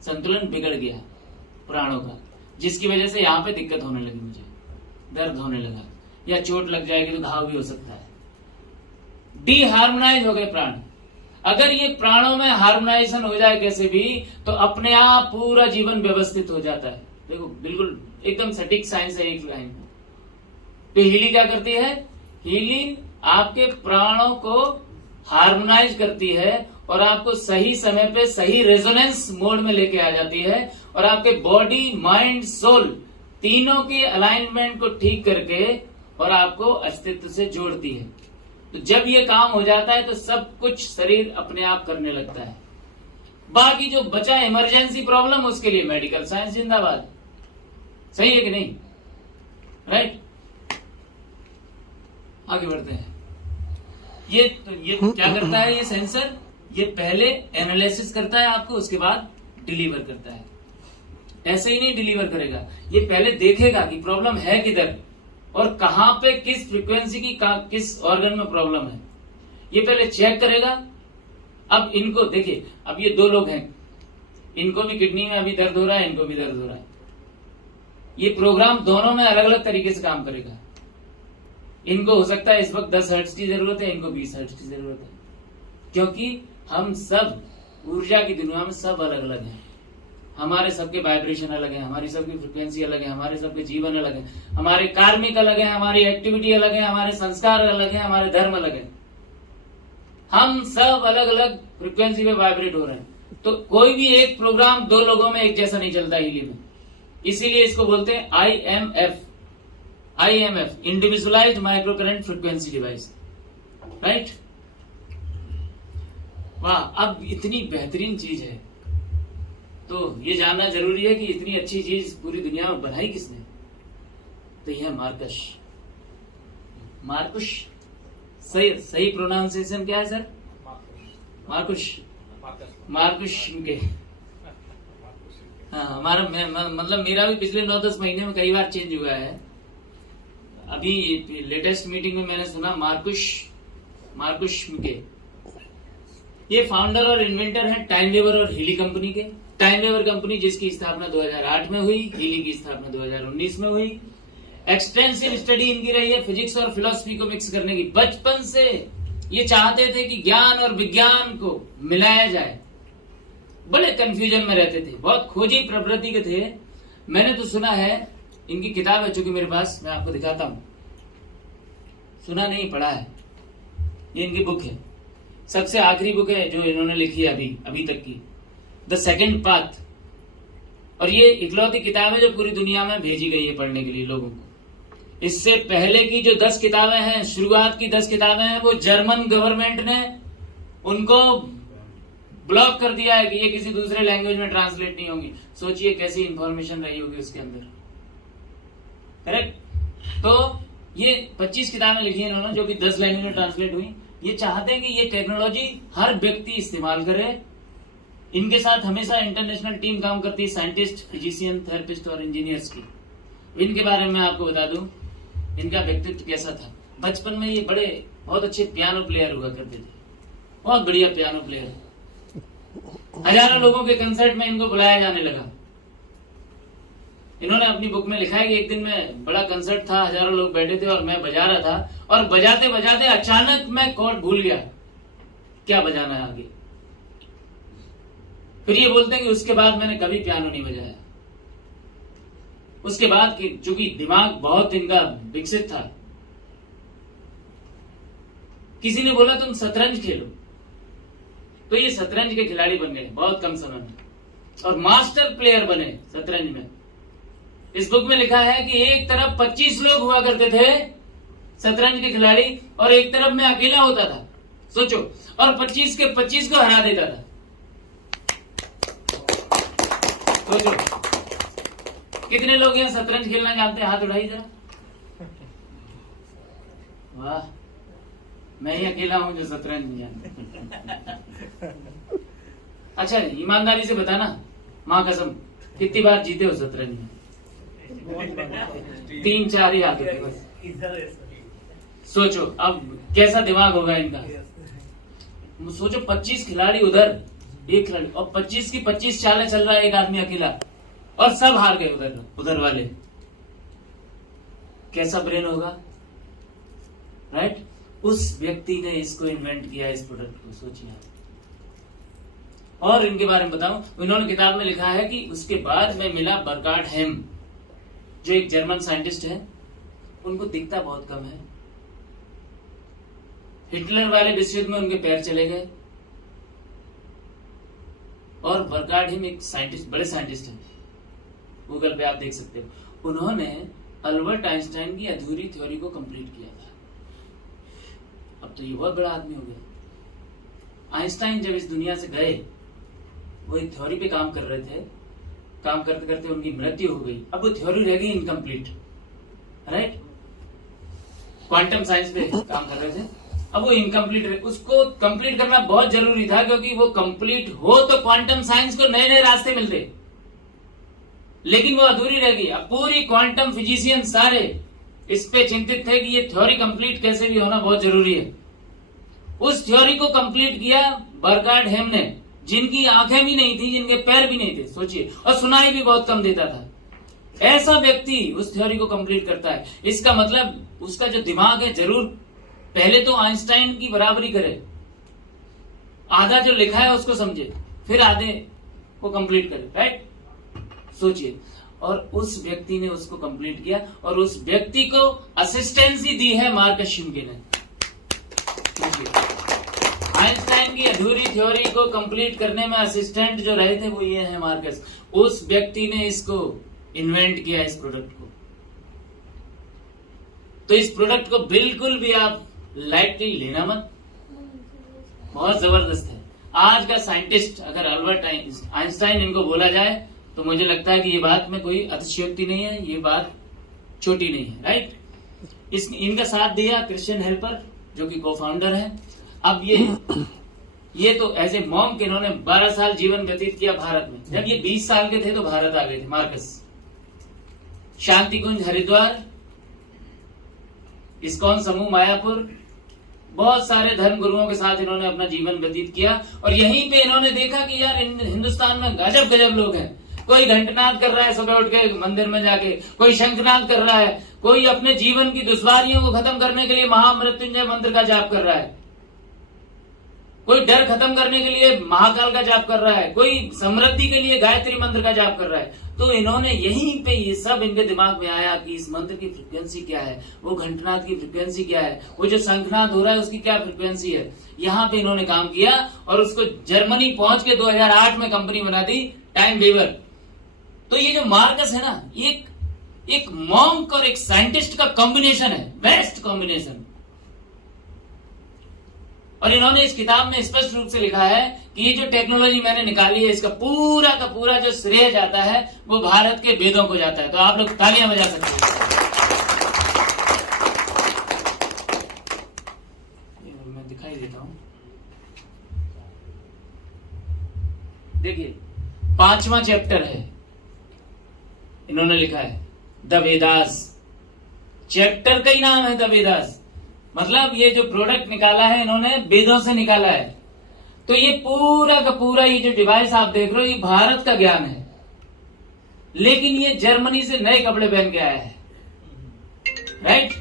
संतुलन बिगड़ गया प्राणों का, जिसकी वजह से यहाँ पे दिक्कत होने लगी, मुझे दर्द होने लगा, या चोट लग जाएगी तो घाव भी हो सकता है। डीहार्मोनाइज हो गए प्राण। अगर ये प्राणों में हार्मोनाइजेशन हो जाए कैसे भी, तो अपने आप पूरा जीवन व्यवस्थित हो जाता है। देखो बिल्कुल एकदम सटीक साइंस है एक लाइन। तो हीलिंग क्या करती है? हीलिंग आपके प्राणों को हार्मोनाइज करती है और आपको सही समय पे सही रेजोनेंस मोड में लेके आ जाती है, और आपके बॉडी, माइंड, सोल तीनों के अलाइनमेंट को ठीक करके और आपको अस्तित्व से जोड़ती है। तो जब ये काम हो जाता है तो सब कुछ शरीर अपने आप करने लगता है। बाकी जो बचा इमरजेंसी प्रॉब्लम, उसके लिए मेडिकल साइंस जिंदाबाद। सही है कि नहीं? राइट, आगे बढ़ते हैं। ये क्या करता है? ये सेंसर ये पहले एनालिसिस करता है आपको, उसके बाद डिलीवर करता है। ऐसे ही नहीं डिलीवर करेगा, ये पहले देखेगा कि प्रॉब्लम है किधर और कहां पे, किस फ्रीक्वेंसी की किस ऑर्गन में प्रॉब्लम है, ये पहले चेक करेगा। अब इनको देखिए, अब ये दो लोग हैं, इनको भी किडनी में अभी दर्द हो रहा है, इनको भी दर्द हो रहा है। ये प्रोग्राम दोनों में अलग अलग तरीके से काम करेगा। इनको हो सकता है इस वक्त 10 हर्ट्ज की जरूरत है, इनको 20 हर्ट्ज की जरूरत है, क्योंकि हम सब ऊर्जा की दुनिया में सब अलग अलग हैं। हमारे सबके वाइब्रेशन अलग है, हमारी सबकी फ्रिक्वेंसी अलग है, हमारे सबके जीवन अलग है, हमारे कार्मिक अलग है, हमारी एक्टिविटी अलग है, हमारे संस्कार अलग है, हमारे धर्म अलग है। हम सब अलग अलग फ्रिक्वेंसी पे वाइब्रेट हो रहे हैं। तो कोई भी एक प्रोग्राम दो लोगों में एक जैसा नहीं चलता हीलिंग में। इसीलिए इसको बोलते हैं IMF, individualised micro current frequency device. Right, वाह, अब इतनी बेहतरीन चीज है तो ये जानना जरूरी है कि इतनी अच्छी चीज पूरी दुनिया में बनाई किसने? तो यह मार्कुश। सही प्रोनाउंसिएशन क्या है सर? मार्कुश के। हाँ, हमारा मतलब मेरा भी पिछले 9-10 महीने में कई बार चेंज हुआ है। अभी लेटेस्ट मीटिंग में मैंने सुना मार्कुश के। ये फाउंडर और इन्वेंटर हैं टाइम वेवर और हीली कंपनी के। टाइम वेवर कंपनी जिसकी स्थापना 2008 में हुई, हीली की स्थापना 2019 में हुई। एक्सटेंसिव स्टडी इनकी रही है फिजिक्स और फिलॉसफी को मिक्स करने की। बचपन से ये चाहते थे कि ज्ञान और विज्ञान को मिलाया जाए। बड़े कंफ्यूजन में रहते थे, बहुत खोजी प्रवृत्ति के थे। मैंने तो सुना है, इनकी किताब है चूंकि मेरे पास, मैं आपको दिखाता हूं। सुना नहीं, पढ़ा है। ये इनकी बुक है, सबसे आखिरी बुक है जो इन्होंने लिखी है अभी तक की, द सेकेंड पाथ। और ये इकलौती किताब है जो पूरी दुनिया में भेजी गई है पढ़ने के लिए लोगों को। इससे पहले की जो 10 किताबें हैं, शुरुआत की 10 किताबें हैं, वो जर्मन गवर्नमेंट ने उनको ब्लॉक कर दिया है कि ये किसी दूसरे लैंग्वेज में ट्रांसलेट नहीं होंगी। सोचिए कैसी इंफॉर्मेशन रही होगी उसके अंदर। करेक्ट। तो ये 25 किताबें लिखी है इन्होंने जो कि 10 लैंग्वेज में ट्रांसलेट हुई। ये चाहते हैं कि ये टेक्नोलॉजी हर व्यक्ति इस्तेमाल करे। इनके साथ हमेशा इंटरनेशनल टीम काम करती है, साइंटिस्ट, फिजिशियन, थेरेपिस्ट और इंजीनियर्स की। इनके बारे में आपको बता दूं, इनका व्यक्तित्व कैसा था। बचपन में ये बहुत अच्छे पियानो प्लेयर हुआ करते थे, बहुत बढ़िया पियानो प्लेयर। हजारों लोगों के कंसर्ट में इनको बुलाया जाने लगा। इन्होंने अपनी बुक में लिखा है कि एक दिन में बड़ा कंसर्ट था, हजारों लोग बैठे थे और मैं बजा रहा था, और बजाते बजाते अचानक मैं कॉर्ड भूल गया क्या बजाना है आगे। फिर ये बोलते हैं कि उसके बाद मैंने कभी पियानो नहीं बजाया। उसके बाद कि चूंकि दिमाग बहुत इनका विकसित था, किसी ने बोला तुम शतरंज खेलो, तो ये शतरंज के खिलाड़ी बन गए बहुत कम समय में, और मास्टर प्लेयर बने शतरंज में। इस बुक में लिखा है कि एक तरफ 25 लोग हुआ करते थे शतरंज के खिलाड़ी, और एक तरफ मैं अकेला होता था, सोचो, और 25 के 25 को हरा देता था। सोचो कितने लोग यहाँ शतरंज खेलना जानते हैं, हाथ उठाइए जरा। वाह, मैं ही अकेला हूं जो शतरंज नहीं जानता। अच्छा, ईमानदारी से बताना, माँ कसम, कितनी बार जीते हो शतरंज में? 3-4 ही हाथ होते बस। सोचो अब कैसा दिमाग होगा इनका। सोचो 25 खिलाड़ी उधर, एक खिलाड़ी, और 25 की 25 चालें चल रहा है एक आदमी अकेला, और सब हार गए उधर वाले। कैसा ब्रेन होगा, राइट? उस व्यक्ति ने इसको इन्वेंट किया, इस प्रोडक्ट को, सोचिए। और इनके बारे में बताऊं, इन्होंने किताब में लिखा है कि उसके बाद में मिला बर्कार्ड हेम, जो एक जर्मन साइंटिस्ट है। उनको दिखता बहुत कम है। हिटलर वाले विश्व युद्ध में उनके पैर चले गए, और बर्कार्ड हेम एक साइंटिस्ट, बड़े साइंटिस्ट हैं, गूगल पे आप देख सकते हो। उन्होंने अल्बर्ट आइंस्टाइन की अधूरी थ्योरी को कंप्लीट किया था। अब तो ये बहुत बड़ा आदमी हो गया। आइंस्टाइन जब इस दुनिया से गए, वो एक थ्योरी पे काम कर रहे थे, काम करते करते उनकी मृत्यु हो गई। अब वो थ्योरी रह गई इनकम्प्लीट, राइट? क्वांटम साइंस पे काम कर रहे थे, अब वो इनकम्प्लीट, उसको कंप्लीट करना बहुत जरूरी था, क्योंकि वो कंप्लीट हो तो क्वांटम साइंस को नए नए रास्ते मिलते, लेकिन वो अधूरी रह गई। अब पूरी क्वांटम फिजिशियन सारे इस पे चिंतित थे कि ये थ्योरी कंप्लीट कैसे भी होना बहुत जरूरी है। उस थ्योरी को कंप्लीट किया बर्कार्ड हेम ने, जिनकी आंखें भी नहीं थी, जिनके पैर भी नहीं थे, सोचिए, और सुनाई भी बहुत कम देता था। ऐसा व्यक्ति उस थ्योरी को कंप्लीट करता है। इसका मतलब उसका जो दिमाग है, जरूर पहले तो आइंस्टाइन की बराबरी करे, आधा जो लिखा है उसको समझे, फिर आधे को कंप्लीट करे, राइट? सोचिए, और उस व्यक्ति ने उसको कंप्लीट किया, और उस व्यक्ति को असिस्टेंसी दी है मार्कस शिमके ने। आइंस्टाइन की अधूरी थ्योरी को कंप्लीट करने में असिस्टेंट जो रहे थे वो ये है मार्कस। उस व्यक्ति ने इसको इन्वेंट किया, इस प्रोडक्ट को। तो इस प्रोडक्ट को बिल्कुल भी आप लाइटली लेना मत, बहुत जबरदस्त है। आज का साइंटिस्ट अगर अल्बर्ट आइंस्टाइन इनको बोला जाए तो मुझे लगता है कि ये बात में कोई अतिशयोक्ति नहीं है, ये बात छोटी नहीं है, राइट? इनका साथ दिया क्रिश्चियन हेल्पर, जो कि को फाउंडर है। अब ये तो एज ए मॉन्क इन्होंने 12 साल जीवन व्यतीत किया भारत में। जब ये 20 साल के थे तो भारत आ गए थे मार्कस। शांति कुंज हरिद्वार, इस्कॉन समूह मायापुर, बहुत सारे धर्म गुरुओं के साथ इन्होंने अपना जीवन व्यतीत किया, और यहीं पे इन्होंने देखा कि यार हिंदुस्तान में गजब गजब लोग हैं। कोई घंटनाद कर रहा है सुबह उठ के मंदिर में जाके, कोई शंखनाद कर रहा है, कोई अपने जीवन की दुश्वारियों को खत्म करने के लिए महामृत्युंजय मंत्र का जाप कर रहा है, कोई डर खत्म करने के लिए महाकाल का जाप कर रहा है, कोई समृद्धि के लिए गायत्री मंत्र का जाप कर रहा है। तो इन्होंने यहीं पे ये सब इनके दिमाग में आया कि इस मंत्र की फ्रिक्वेंसी क्या है, वो घंटनाद की फ्रिक्वेंसी क्या है, वो जो शंखनाद हो रहा है उसकी क्या फ्रिक्वेंसी है। यहाँ पे इन्होंने काम किया, और उसको जर्मनी पहुंच के 2008 में कंपनी बना दी, टाइम वेवर। तो ये जो मार्कस है ना, एक मॉन्क और एक साइंटिस्ट का कॉम्बिनेशन है, बेस्ट कॉम्बिनेशन। और इन्होंने इस किताब में स्पष्ट रूप से लिखा है कि ये जो टेक्नोलॉजी मैंने निकाली है, इसका पूरा का पूरा जो श्रेय जाता है वो भारत के वेदों को जाता है। तो आप लोग तालियां बजा सकते हैं। मैं दिखाई देता हूं, देखिए 5वां चैप्टर है, इन्होंने लिखा है द वेदास। चैप्टर का ही नाम है द वेदास, मतलब ये जो प्रोडक्ट निकाला है इन्होंने वेदों से निकाला है। तो ये पूरा का पूरा ये जो डिवाइस आप देख रहे हो ये भारत का ज्ञान है, लेकिन ये जर्मनी से नए कपड़े पहन के आया है, राइट।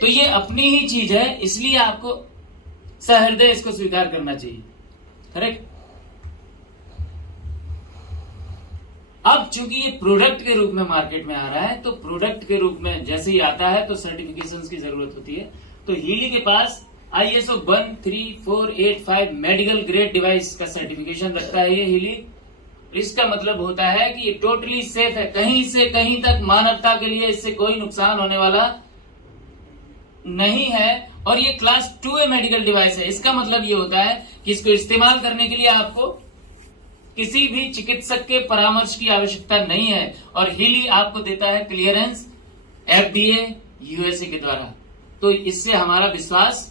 तो ये अपनी ही चीज है, इसलिए आपको सहृदय इसको स्वीकार करना चाहिए, करेक्ट। अब चूंकि ये प्रोडक्ट के रूप में मार्केट में आ रहा है, तो प्रोडक्ट के रूप में जैसे ही आता है तो सर्टिफिकेशंस की जरूरत होती है। तो हीली के पास ISO 13485 मेडिकल ग्रेड डिवाइस का सर्टिफिकेशन रखता है ये हीली। इसका मतलब होता है कि ये टोटली सेफ है, कहीं से कहीं तक मानवता के लिए इससे कोई नुकसान होने वाला नहीं है। और ये क्लास 2A मेडिकल डिवाइस है। इसका मतलब ये होता है कि इसको इस्तेमाल करने के लिए आपको किसी भी चिकित्सक के परामर्श की आवश्यकता नहीं है, और हीली आपको देता है क्लियरेंस FDA USA के द्वारा। तो इससे हमारा विश्वास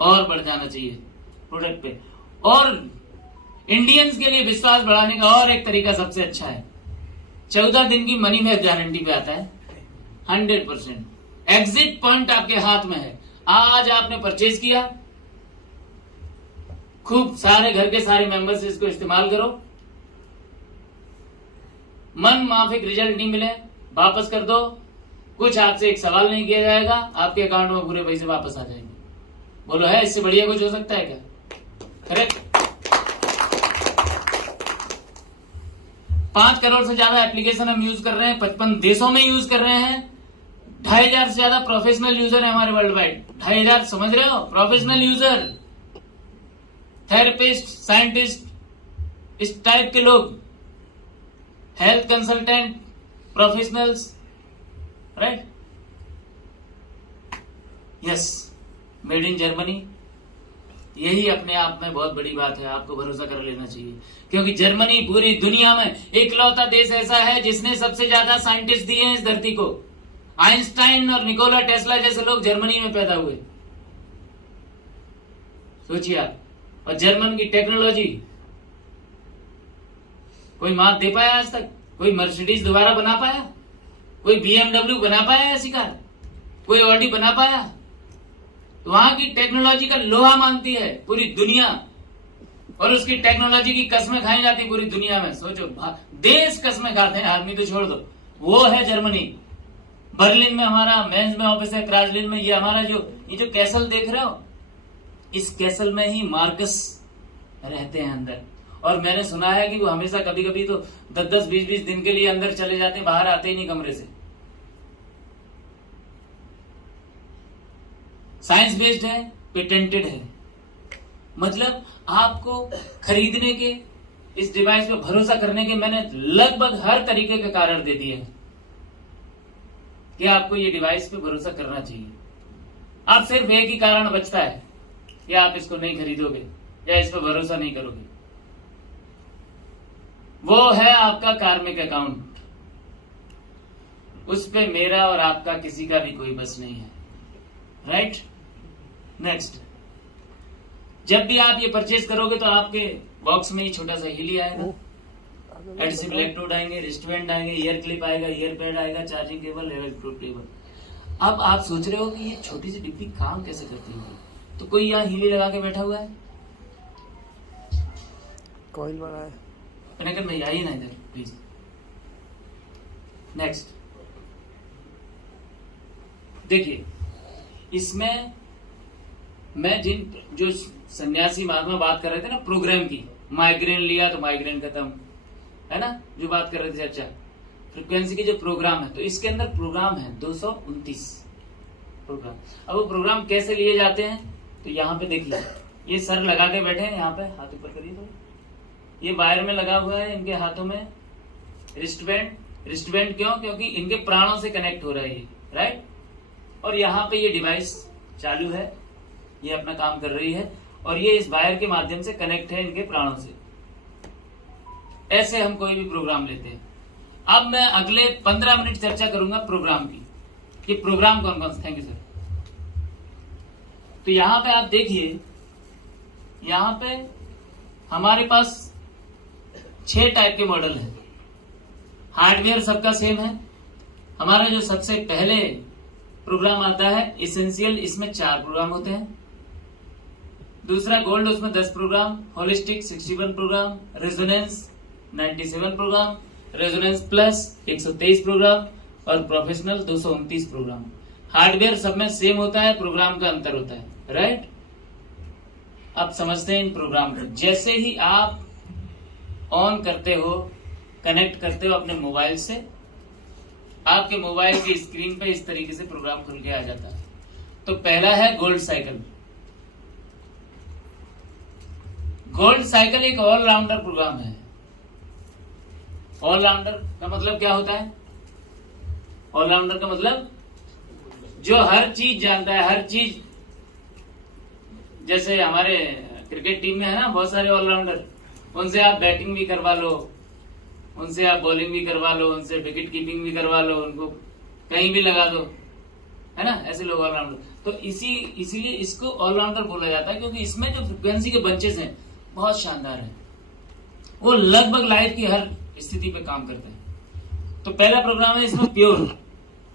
और बढ़ जाना चाहिए प्रोडक्ट पे। और इंडियंस के लिए विश्वास बढ़ाने का और एक तरीका सबसे अच्छा है, 14 दिन की मनी बैक गारंटी पे आता है 100%। एग्जिट पॉइंट आपके हाथ में है। आज आपने परचेज किया, खूब सारे घर के सारे मेंबर्स इसको इस्तेमाल करो, मन माफिक रिजल्ट नहीं मिले वापस कर दो, कुछ आपसे एक सवाल नहीं किया जाएगा, आपके अकाउंट में पूरे पैसे वापस आ जाएंगे। बोलो है इससे बढ़िया कुछ हो सकता है क्या? करेक्ट। 5 करोड़ से ज्यादा एप्लीकेशन हम यूज कर रहे हैं, 55 देशों में यूज कर रहे हैं, 2500 से ज्यादा प्रोफेशनल यूजर है हमारे वर्ल्ड वाइड। 2500 समझ रहे हो? प्रोफेशनल यूजर, थेरेपिस्ट, साइंटिस्ट, इस टाइप के लोग, health consultant, professionals, right. Yes, made in Germany. यही अपने आप में बहुत बड़ी बात है, आपको भरोसा कर लेना चाहिए, क्योंकि जर्मनी पूरी दुनिया में इकलौता देश ऐसा है जिसने सबसे ज्यादा साइंटिस्ट दिए हैं इस धरती को। आइंस्टाइन और निकोला टेस्ला जैसे लोग जर्मनी में पैदा हुए, सोचिए आप। और जर्मन की टेक्नोलॉजी कोई मात दे पाया आज तक? कोई मर्सिडीज दोबारा बना पाया? कोई BMW बना पाया ऐसी कार? कोई ऑडी बना पाया? तो वहां की टेक्नोलॉजी का लोहा मांगती है पूरी दुनिया, और उसकी टेक्नोलॉजी की कस्में खाई जाती पूरी दुनिया में। सोचो, देश कस्में खाते हैं, आदमी तो छोड़ दो। वो है जर्मनी। बर्लिन में हमारा मेंस में ऑफिस है, क्राजलिन में। ये हमारा ये जो कैसल देख रहे हो, इस कैसल में ही मार्कस रहते हैं अंदर। और मैंने सुना है कि वो हमेशा कभी कभी तो 10-10, 20-20 दिन के लिए अंदर चले जाते हैं, बाहर आते ही नहीं कमरे से। साइंस बेस्ड है, पेटेंटेड है। मतलब आपको खरीदने के, इस डिवाइस पे भरोसा करने के मैंने लगभग हर तरीके के कारण दे दिए हैं कि आपको ये डिवाइस पे भरोसा करना चाहिए। अब सिर्फ एक ही कारण बचता है कि आप इसको नहीं खरीदोगे या इस पे भरोसा नहीं करोगे। वो है आपका कार्मिक अकाउंट। उस पे मेरा और आपका किसी का भी कोई बस नहीं है, राइट। नेक्स्ट, जब भी आप ये परचेज करोगे तो आपके बॉक्स में ही छोटा सा हीली आएगा, एडहेसिव इलेक्ट्रोड आएंगे, रिस्टबैंड आएंगे, ईयर क्लिप आएगा, ईयर पैड आएगा, चार्जिंग केबल, इलेक्ट्रोड केबल। अब आप सोच रहे हो कि ये छोटी सी डिब्बी काम कैसे करती होगी? तो कोई यहाँ हीली लगा के बैठा हुआ है, कॉइल वाला है। कनेक्टर भाई आइए ना इधर प्लीज। नेक्स्ट देखिए, इसमें मैं जो सन्यासी महात्मा बात कर रहे थे ना प्रोग्राम की, माइग्रेन लिया तो माइग्रेन खत्म, है ना, जो बात कर रहे थे चर्चा फ्रीक्वेंसी की जो प्रोग्राम है, तो इसके अंदर प्रोग्राम है 229 प्रोग्राम। अब वो प्रोग्राम कैसे लिए जाते हैं? तो यहाँ पे देखिए, ये सर लगा के बैठे हैं, यहाँ पे हाथ ऊपर करिए तो ये वायर में लगा हुआ है इनके हाथों में रिस्टबैंड। रिस्टबैंड क्यों? क्योंकि इनके प्राणों से कनेक्ट हो रहा है ये, राइट। और यहाँ पे ये डिवाइस चालू है, ये अपना काम कर रही है, और ये इस वायर के माध्यम से कनेक्ट है इनके प्राणों से। ऐसे हम कोई भी प्रोग्राम लेते हैं। अब मैं अगले 15 मिनट चर्चा करूंगा प्रोग्राम की, कि प्रोग्राम कौन कौन से। Thank you sir. तो यहां पे आप देखिए, यहां पे हमारे पास 6 टाइप के मॉडल हैं। हार्डवेयर सबका सेम है, हमारा जो सबसे पहले प्रोग्राम आता है इसेंशियल, इसमें 4 प्रोग्राम होते हैं। दूसरा गोल्ड, उसमें 10 program, holistic 61 program, resonance 97 program, resonance plus 123 program और प्रोफेशनल 229 प्रोग्राम। हार्डवेयर सब में सेम होता है, प्रोग्राम का अंतर होता है, राइट। आप समझते हैं इन प्रोग्राम को। जैसे ही आप ऑन करते हो, कनेक्ट करते हो अपने मोबाइल से, आपके मोबाइल की स्क्रीन पे इस तरीके से प्रोग्राम खुल के आ जाता है। तो पहला है गोल्ड साइकिल। गोल्ड साइकिल एक ऑलराउंडर प्रोग्राम है। ऑलराउंडर का मतलब क्या होता है? ऑलराउंडर का मतलब जो हर चीज जानता है, हर चीज। जैसे हमारे क्रिकेट टीम में है ना बहुत सारे ऑलराउंडर, उनसे आप बैटिंग भी करवा लो, उनसे आप बॉलिंग भी करवा लो, उनसे विकेट कीपिंग भी करवा लो, उनको कहीं भी लगा दो, है ना। ऐसे लोग ऑलराउंडर। तो इसीलिए इसको ऑलराउंडर बोला जाता है, क्योंकि इसमें जो फ्रिक्वेंसी के बंचेस हैं बहुत शानदार है। वो लगभग लाइफ की हर स्थिति पे काम करते हैं। तो पहला प्रोग्राम है इसमें प्योर,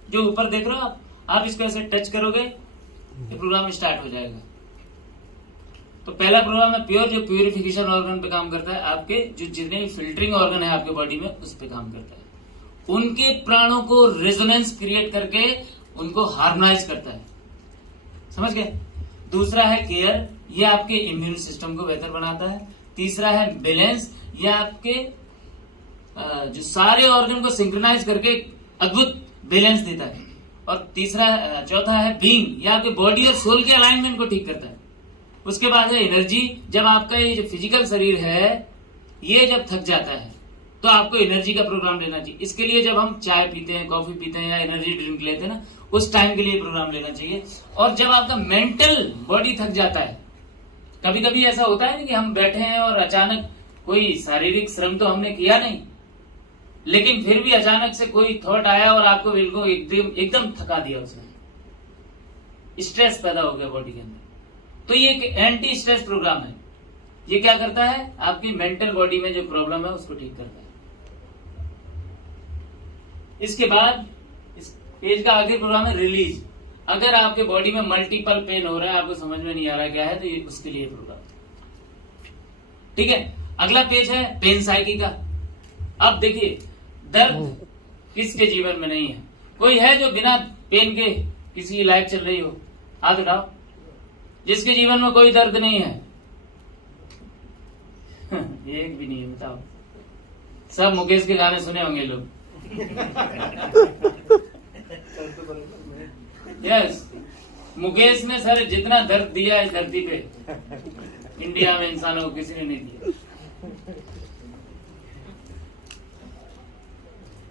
जो ऊपर देख रहे हो आप इसको ऐसे टच करोगे ये प्रोग्राम स्टार्ट हो जाएगा। तो पहला प्रोग्राम है प्योर, जो प्यूरिफिकेशन ऑर्गन पे काम करता है। आपके जो जितने भी फिल्टरिंग ऑर्गन है आपके बॉडी में, उस पे काम करता है। उनके प्राणों को रेजोनेंस क्रिएट करके उनको हार्मोनाइज करता है, समझ गए। दूसरा है केयर, ये आपके इम्यून सिस्टम को बेहतर बनाता है। तीसरा है बैलेंस, ये आपके जो सारे ऑर्गन को सिंक्रोनाइज करके अद्भुत बैलेंस देता है। और चौथा है बीइंग, ये आपके बॉडी और सोल के अलाइनमेंट को ठीक करता है। उसके बाद है एनर्जी, जब आपका ये जो फिजिकल शरीर है ये जब थक जाता है तो आपको एनर्जी का प्रोग्राम लेना चाहिए। इसके लिए जब हम चाय पीते हैं, कॉफी पीते हैं या एनर्जी ड्रिंक लेते हैं ना, उस टाइम के लिए प्रोग्राम लेना चाहिए। और जब आपका मेंटल बॉडी थक जाता है, कभी कभी ऐसा होता है कि हम बैठे हैं और अचानक कोई शारीरिक श्रम तो हमने किया नहीं, लेकिन फिर भी अचानक से कोई थॉट आया और आपको बिल्कुल एकदम थका दिया, उसने स्ट्रेस पैदा हो गया बॉडी के अंदर। तो ये एक एंटी स्ट्रेस प्रोग्राम है। ये क्या करता है? आपकी मेंटल बॉडी में जो प्रॉब्लम है उसको ठीक करता है। इसके बाद इस पेज का आखिरी प्रोग्राम है रिलीज। अगर आपके बॉडी में मल्टीपल पेन हो रहा है, आपको समझ में नहीं आ रहा क्या है, तो ये उसके लिए प्रोग्राम, ठीक है। अगला पेज है पेन साइकी का। अब देखिए, दर्द किसके जीवन में नहीं है? कोई है जो बिना पेन के किसी की लाइफ चल रही हो? हाथ उठाओ। जिसके जीवन में कोई दर्द नहीं है एक भी नहीं है, बताओ। सब मुकेश के गाने सुने होंगे लोग। यस, मुकेश ने सर जितना दर्द दिया इस धरती पे, इंडिया में इंसानों को किसी ने नहीं दिया।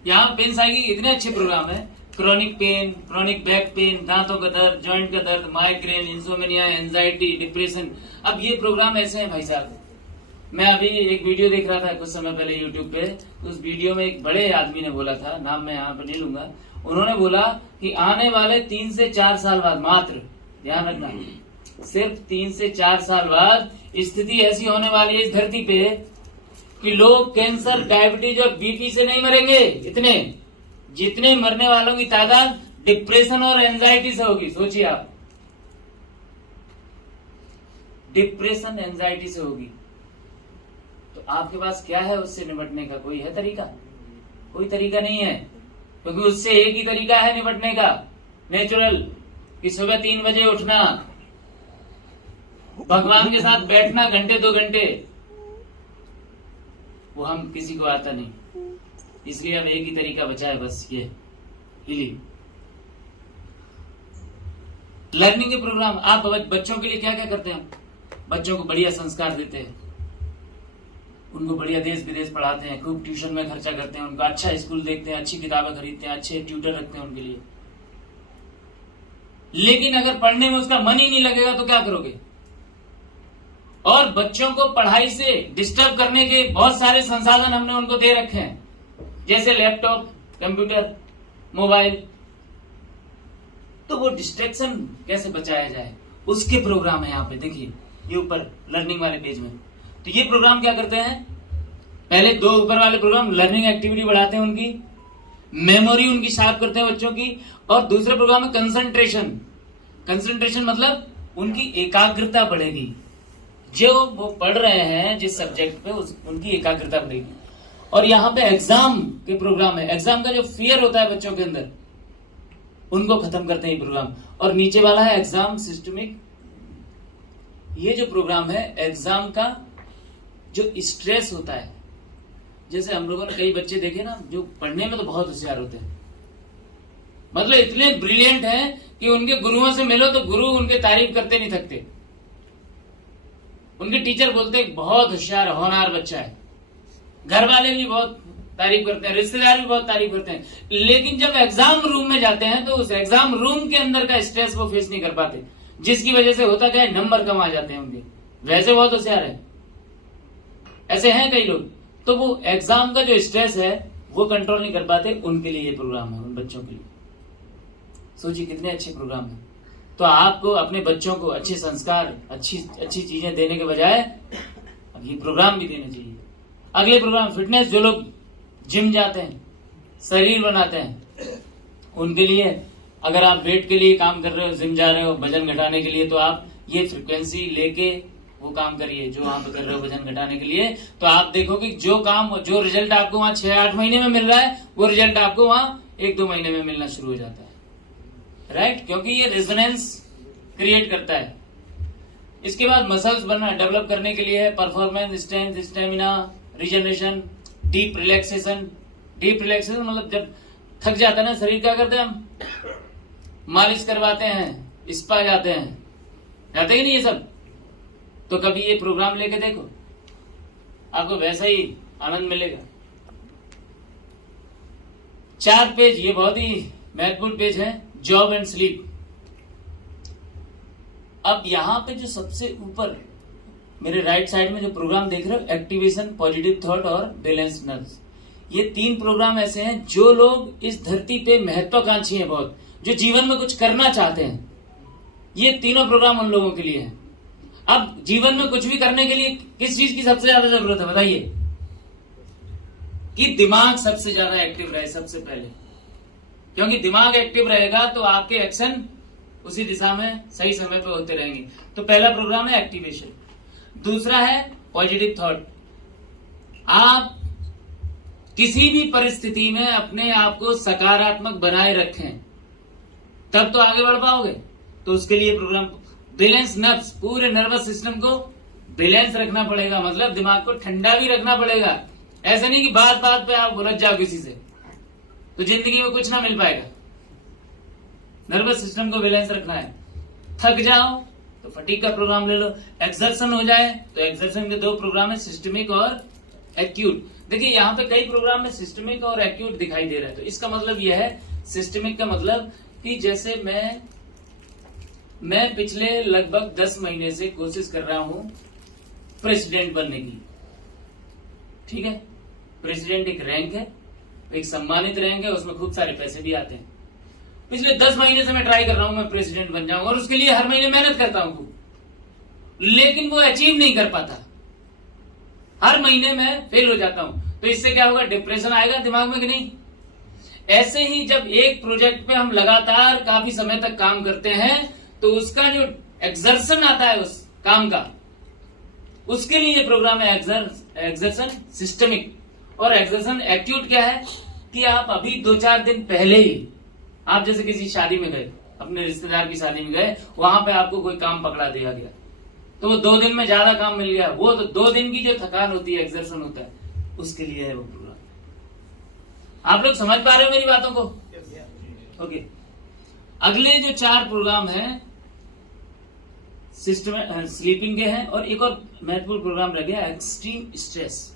यहाँ पेन साइकी के इतने अच्छे प्रोग्राम है। Chronic pain, chronic back pain, दांतों का दर्द, जॉइंट का दर्द, माइग्रेन, इंसोमेनिया, एंजाइटी, डिप्रेशन। अब ये प्रोग्राम ऐसे हैं भाई साहब। मैं अभी एक वीडियो देख रहा था कुछ समय पहले यूट्यूब पे, तो उस वीडियो में एक बड़े आदमी ने बोला था, नाम मैं यहाँ पे नहीं लूंगा, उन्होंने बोला कि आने वाले 3 से 4 साल बाद, मात्र ध्यान रखना, सिर्फ 3 से 4 साल बाद स्थिति ऐसी होने वाली है इस धरती पे कि लोग कैंसर, डायबिटीज और बीपी से नहीं मरेंगे। इतने जितने मरने वालों की तादाद डिप्रेशन और एंजाइटी से होगी। सोचिए आप, डिप्रेशन, एंजाइटी से होगी। तो आपके पास क्या है उससे निपटने का? कोई है तरीका? कोई तरीका नहीं है, क्योंकि उससे एक ही तरीका है निपटने का, नेचुरल, कि सुबह 3 बजे उठना, भगवान के साथ बैठना घंटे 2 घंटे। वो हम किसी को आता नहीं, इसलिए अब एक ही तरीका बचा है, बस ये हीलिंग। लर्निंग के प्रोग्राम आप बच्चों के लिए क्या क्या करते हैं? बच्चों को बढ़िया संस्कार देते हैं, उनको बढ़िया देश विदेश पढ़ाते हैं, खूब ट्यूशन में खर्चा करते हैं, उनको अच्छा स्कूल देखते हैं, अच्छी किताबें खरीदते हैं, अच्छे ट्यूटर रखते हैं उनके लिए। लेकिन अगर पढ़ने में उसका मन ही नहीं लगेगा तो क्या करोगे? और बच्चों को पढ़ाई से डिस्टर्ब करने के बहुत सारे संसाधन हमने उनको दे रखे हैं, जैसे लैपटॉप, कंप्यूटर, मोबाइल। तो वो डिस्ट्रैक्शन कैसे बचाया जाए, उसके प्रोग्राम है यहाँ पे। देखिए ये ऊपर लर्निंग वाले पेज में, तो ये प्रोग्राम क्या करते हैं? पहले 2 ऊपर वाले प्रोग्राम लर्निंग एक्टिविटी बढ़ाते हैं उनकी, मेमोरी उनकी शार्प करते हैं बच्चों की। और दूसरा प्रोग्राम है कंसंट्रेशन। कंसंट्रेशन मतलब उनकी एकाग्रता बढ़ेगी। जो वो पढ़ रहे हैं जिस सब्जेक्ट पे उनकी एकाग्रता बढ़ेगी। और यहाँ पे एग्जाम के प्रोग्राम है। एग्जाम का जो फियर होता है बच्चों के अंदर, उनको खत्म करते हैं ये प्रोग्राम। और नीचे वाला है एग्जाम सिस्टमिक। ये जो प्रोग्राम है एग्जाम का जो स्ट्रेस होता है, जैसे हम लोगों ने कई बच्चे देखे ना जो पढ़ने में तो बहुत होशियार होते हैं, मतलब इतने ब्रिलियंट हैं कि उनके गुरुओं से मिलो तो गुरु उनके तारीफ करते नहीं थकते। उनके टीचर बोलते हैं बहुत होशियार होनहार बच्चा है, घर वाले भी बहुत तारीफ करते हैं, रिश्तेदार भी बहुत तारीफ करते हैं। लेकिन जब एग्जाम रूम में जाते हैं तो उस एग्जाम रूम के अंदर का स्ट्रेस वो फेस नहीं कर पाते, जिसकी वजह से होता क्या है, नंबर कम आ जाते हैं उनके। वैसे बहुत होशियार है, ऐसे हैं कई लोग, तो वो एग्जाम का जो स्ट्रेस है वो कंट्रोल नहीं कर पाते। उनके लिए ये प्रोग्राम है, उन बच्चों के लिए। सोचिए कितने अच्छे प्रोग्राम है। तो आपको अपने बच्चों को अच्छे संस्कार, अच्छी अच्छी चीजें देने के बजाय अब ये प्रोग्राम भी देना चाहिए। अगले प्रोग्राम फिटनेस। जो लोग जिम जाते हैं, शरीर बनाते हैं, उनके लिए अगर आप वेट के लिए काम कर रहे हो, जिम जा रहे हो वजन घटाने के लिए, तो आप ये फ्रिक्वेंसी लेके वो काम करिए जो वहां पे कर रहे हो वजन घटाने के लिए। तो आप देखोगे जो काम, जो रिजल्ट आपको वहां 6-8 महीने में मिल रहा है, वो रिजल्ट आपको वहां 1-2 महीने में मिलना शुरू हो जाता है। राइट, क्योंकि ये रेजोनेंस क्रिएट करता है। इसके बाद मसल्स बनना, डेवलप करने के लिए है performance, strength, stamina, regeneration, deep relaxation. Deep relaxation मतलब जब थक जाता है ना शरीर, क्या करते हैं हम, मालिश करवाते हैं, स्पा जाते हैं, जाते ही नहीं ये सब। तो कभी ये प्रोग्राम लेके देखो, आपको वैसा ही आनंद मिलेगा। 4 पेज, ये बहुत ही महत्वपूर्ण पेज है, जॉब एंड स्लीप। अब यहां पे जो सबसे ऊपर मेरे राइट साइड में जो प्रोग्राम देख रहे हो, एक्टिवेशन, पॉजिटिव थॉट और बैलेंस नर्व्स, ये 3 प्रोग्राम ऐसे हैं जो लोग इस धरती पे महत्वाकांक्षी हैं बहुत, जो जीवन में कुछ करना चाहते हैं। ये तीनों प्रोग्राम उन लोगों के लिए हैं। अब जीवन में कुछ भी करने के लिए किस चीज की सबसे ज्यादा जरूरत है बताइए? कि दिमाग सबसे ज्यादा एक्टिव रहे सबसे पहले, क्योंकि दिमाग एक्टिव रहेगा तो आपके एक्शन उसी दिशा में सही समय पे होते रहेंगे। तो पहला प्रोग्राम है एक्टिवेशन। दूसरा है पॉजिटिव थॉट। आप किसी भी परिस्थिति में अपने आप को सकारात्मक बनाए रखें, तब तो आगे बढ़ पाओगे। तो उसके लिए प्रोग्राम बैलेंस नर्व्स, पूरे नर्वस सिस्टम को बैलेंस रखना पड़ेगा, मतलब दिमाग को ठंडा भी रखना पड़ेगा। ऐसा नहीं कि बात बात पे आप उलझ जाओ किसी से, तो जिंदगी में कुछ ना मिल पाएगा। नर्वस सिस्टम को बैलेंस रखना है। थक जाओ तो फटीग का प्रोग्राम ले लो, एक्सर्शन हो जाए तो एक्सर्शन के 2 प्रोग्राम है, सिस्टमिक और एक्यूट। देखिए यहाँ पे कई प्रोग्राम में सिस्टमिक और एक्यूट दिखाई दे रहा है। तो इसका मतलब यह है, सिस्टमिक का मतलब कि जैसे मैं पिछले लगभग 10 महीने से कोशिश कर रहा हूं प्रेसिडेंट बनने की। ठीक है, प्रेसिडेंट एक रैंक है, एक सम्मानित रैंक है, उसमें खूब सारे पैसे भी आते हैं। पिछले 10 महीने से मैं ट्राई कर रहा हूं मैं प्रेसिडेंट बन जाऊं, और उसके लिए हर महीने मेहनत करता हूं खूब, लेकिन वो अचीव नहीं कर पाता। हर महीने मैं फेल हो जाता हूं। तो इससे क्या होगा, डिप्रेशन आएगा दिमाग में कि नहीं? ऐसे ही जब एक प्रोजेक्ट पे हम लगातार काफी समय तक काम करते हैं तो उसका जो एक्सर्शन आता है उस काम का, उसके लिए प्रोग्राम है एक्सर्शन सिस्टमिक। और एक्सर्शन एक्यूट क्या है कि आप अभी 2-4 दिन पहले ही, आप जैसे किसी शादी में गए, अपने रिश्तेदार की शादी में गए, वहां पे आपको कोई काम पकड़ा दिया गया, तो वो 2 दिन में ज्यादा काम मिल गया, वो तो 2 दिन की जो थकान होती है, एक्सर्शन होता है, उसके लिए है वो प्रोग्राम। आप लोग समझ पा रहे हो मेरी बातों को? ओके। अगले जो 4 प्रोग्राम है सिस्टम स्लीपिंग के हैं, और एक और महत्वपूर्ण प्रोग्राम रह गया एक्सट्रीम स्ट्रेस।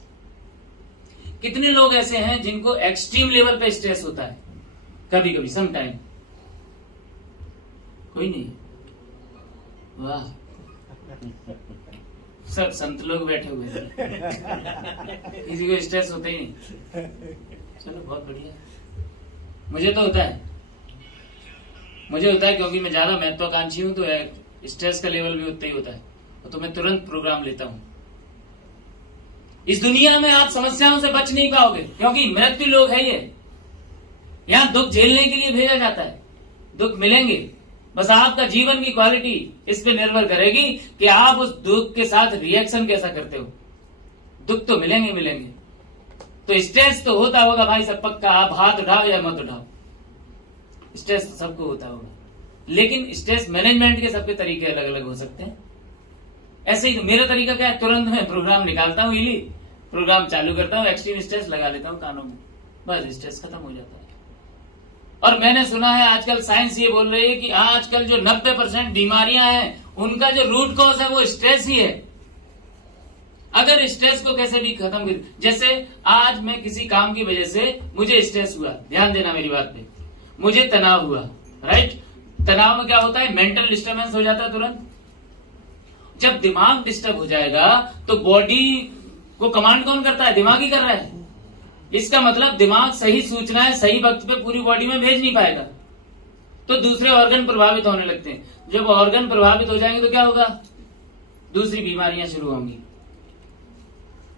कितने लोग ऐसे हैं जिनको एक्सट्रीम लेवल पे स्ट्रेस होता है कभी कभी, सम टाइम? कोई नहीं? वाह, सब संत लोग बैठे हुए हैं, किसी को स्ट्रेस होता ही नहीं। चलो बहुत बढ़िया। मुझे तो होता है, क्योंकि मैं ज्यादा महत्वाकांक्षी हूं, तो स्ट्रेस का लेवल भी उतना ही होता है, तो मैं तुरंत प्रोग्राम लेता हूं। इस दुनिया में आप समस्याओं से बच नहीं पाओगे, क्योंकि मृत्यु लोग है ये। यहाँ दुख झेलने के लिए भेजा जाता है, दुख मिलेंगे, बस आपका जीवन की क्वालिटी इस पे निर्भर करेगी कि आप उस दुख के साथ रिएक्शन कैसा करते हो। दुख तो मिलेंगे मिलेंगे, तो स्ट्रेस तो होता होगा भाई सब पक्का, आप हाथ उठाओ या मत उठाओ, स्ट्रेस तो सबको होता होगा, लेकिन स्ट्रेस मैनेजमेंट के सबके तरीके अलग अलग हो सकते हैं। ऐसे ही मेरा तरीका क्या है, तुरंत मैं प्रोग्राम निकालता हूँ, इली प्रोग्राम चालू करता हूँ, एक्सट्रीम स्ट्रेस लगा लेता हूँ कानों में, बस स्ट्रेस खत्म हो जाता है। और मैंने सुना है आजकल साइंस ये बोल रही है कि आजकल जो 90% बीमारियां हैं उनका जो रूट कॉज है वो स्ट्रेस ही है। अगर स्ट्रेस को कैसे भी खत्म कर, जैसे आज मैं किसी काम की वजह से मुझे स्ट्रेस हुआ, ध्यान देना मेरी बात पे, मुझे तनाव हुआ, राइट। तनाव में क्या होता है, मेंटल डिस्टर्बेंस हो जाता है तुरंत। जब दिमाग डिस्टर्ब हो जाएगा तो बॉडी को कमांड कौन करता है, दिमाग ही कर रहा है। इसका मतलब दिमाग सही सूचनाएं सही वक्त पे पूरी बॉडी में भेज नहीं पाएगा, तो दूसरे ऑर्गन प्रभावित होने लगते हैं। जब ऑर्गन प्रभावित हो जाएंगे तो क्या होगा, दूसरी बीमारियां शुरू होंगी।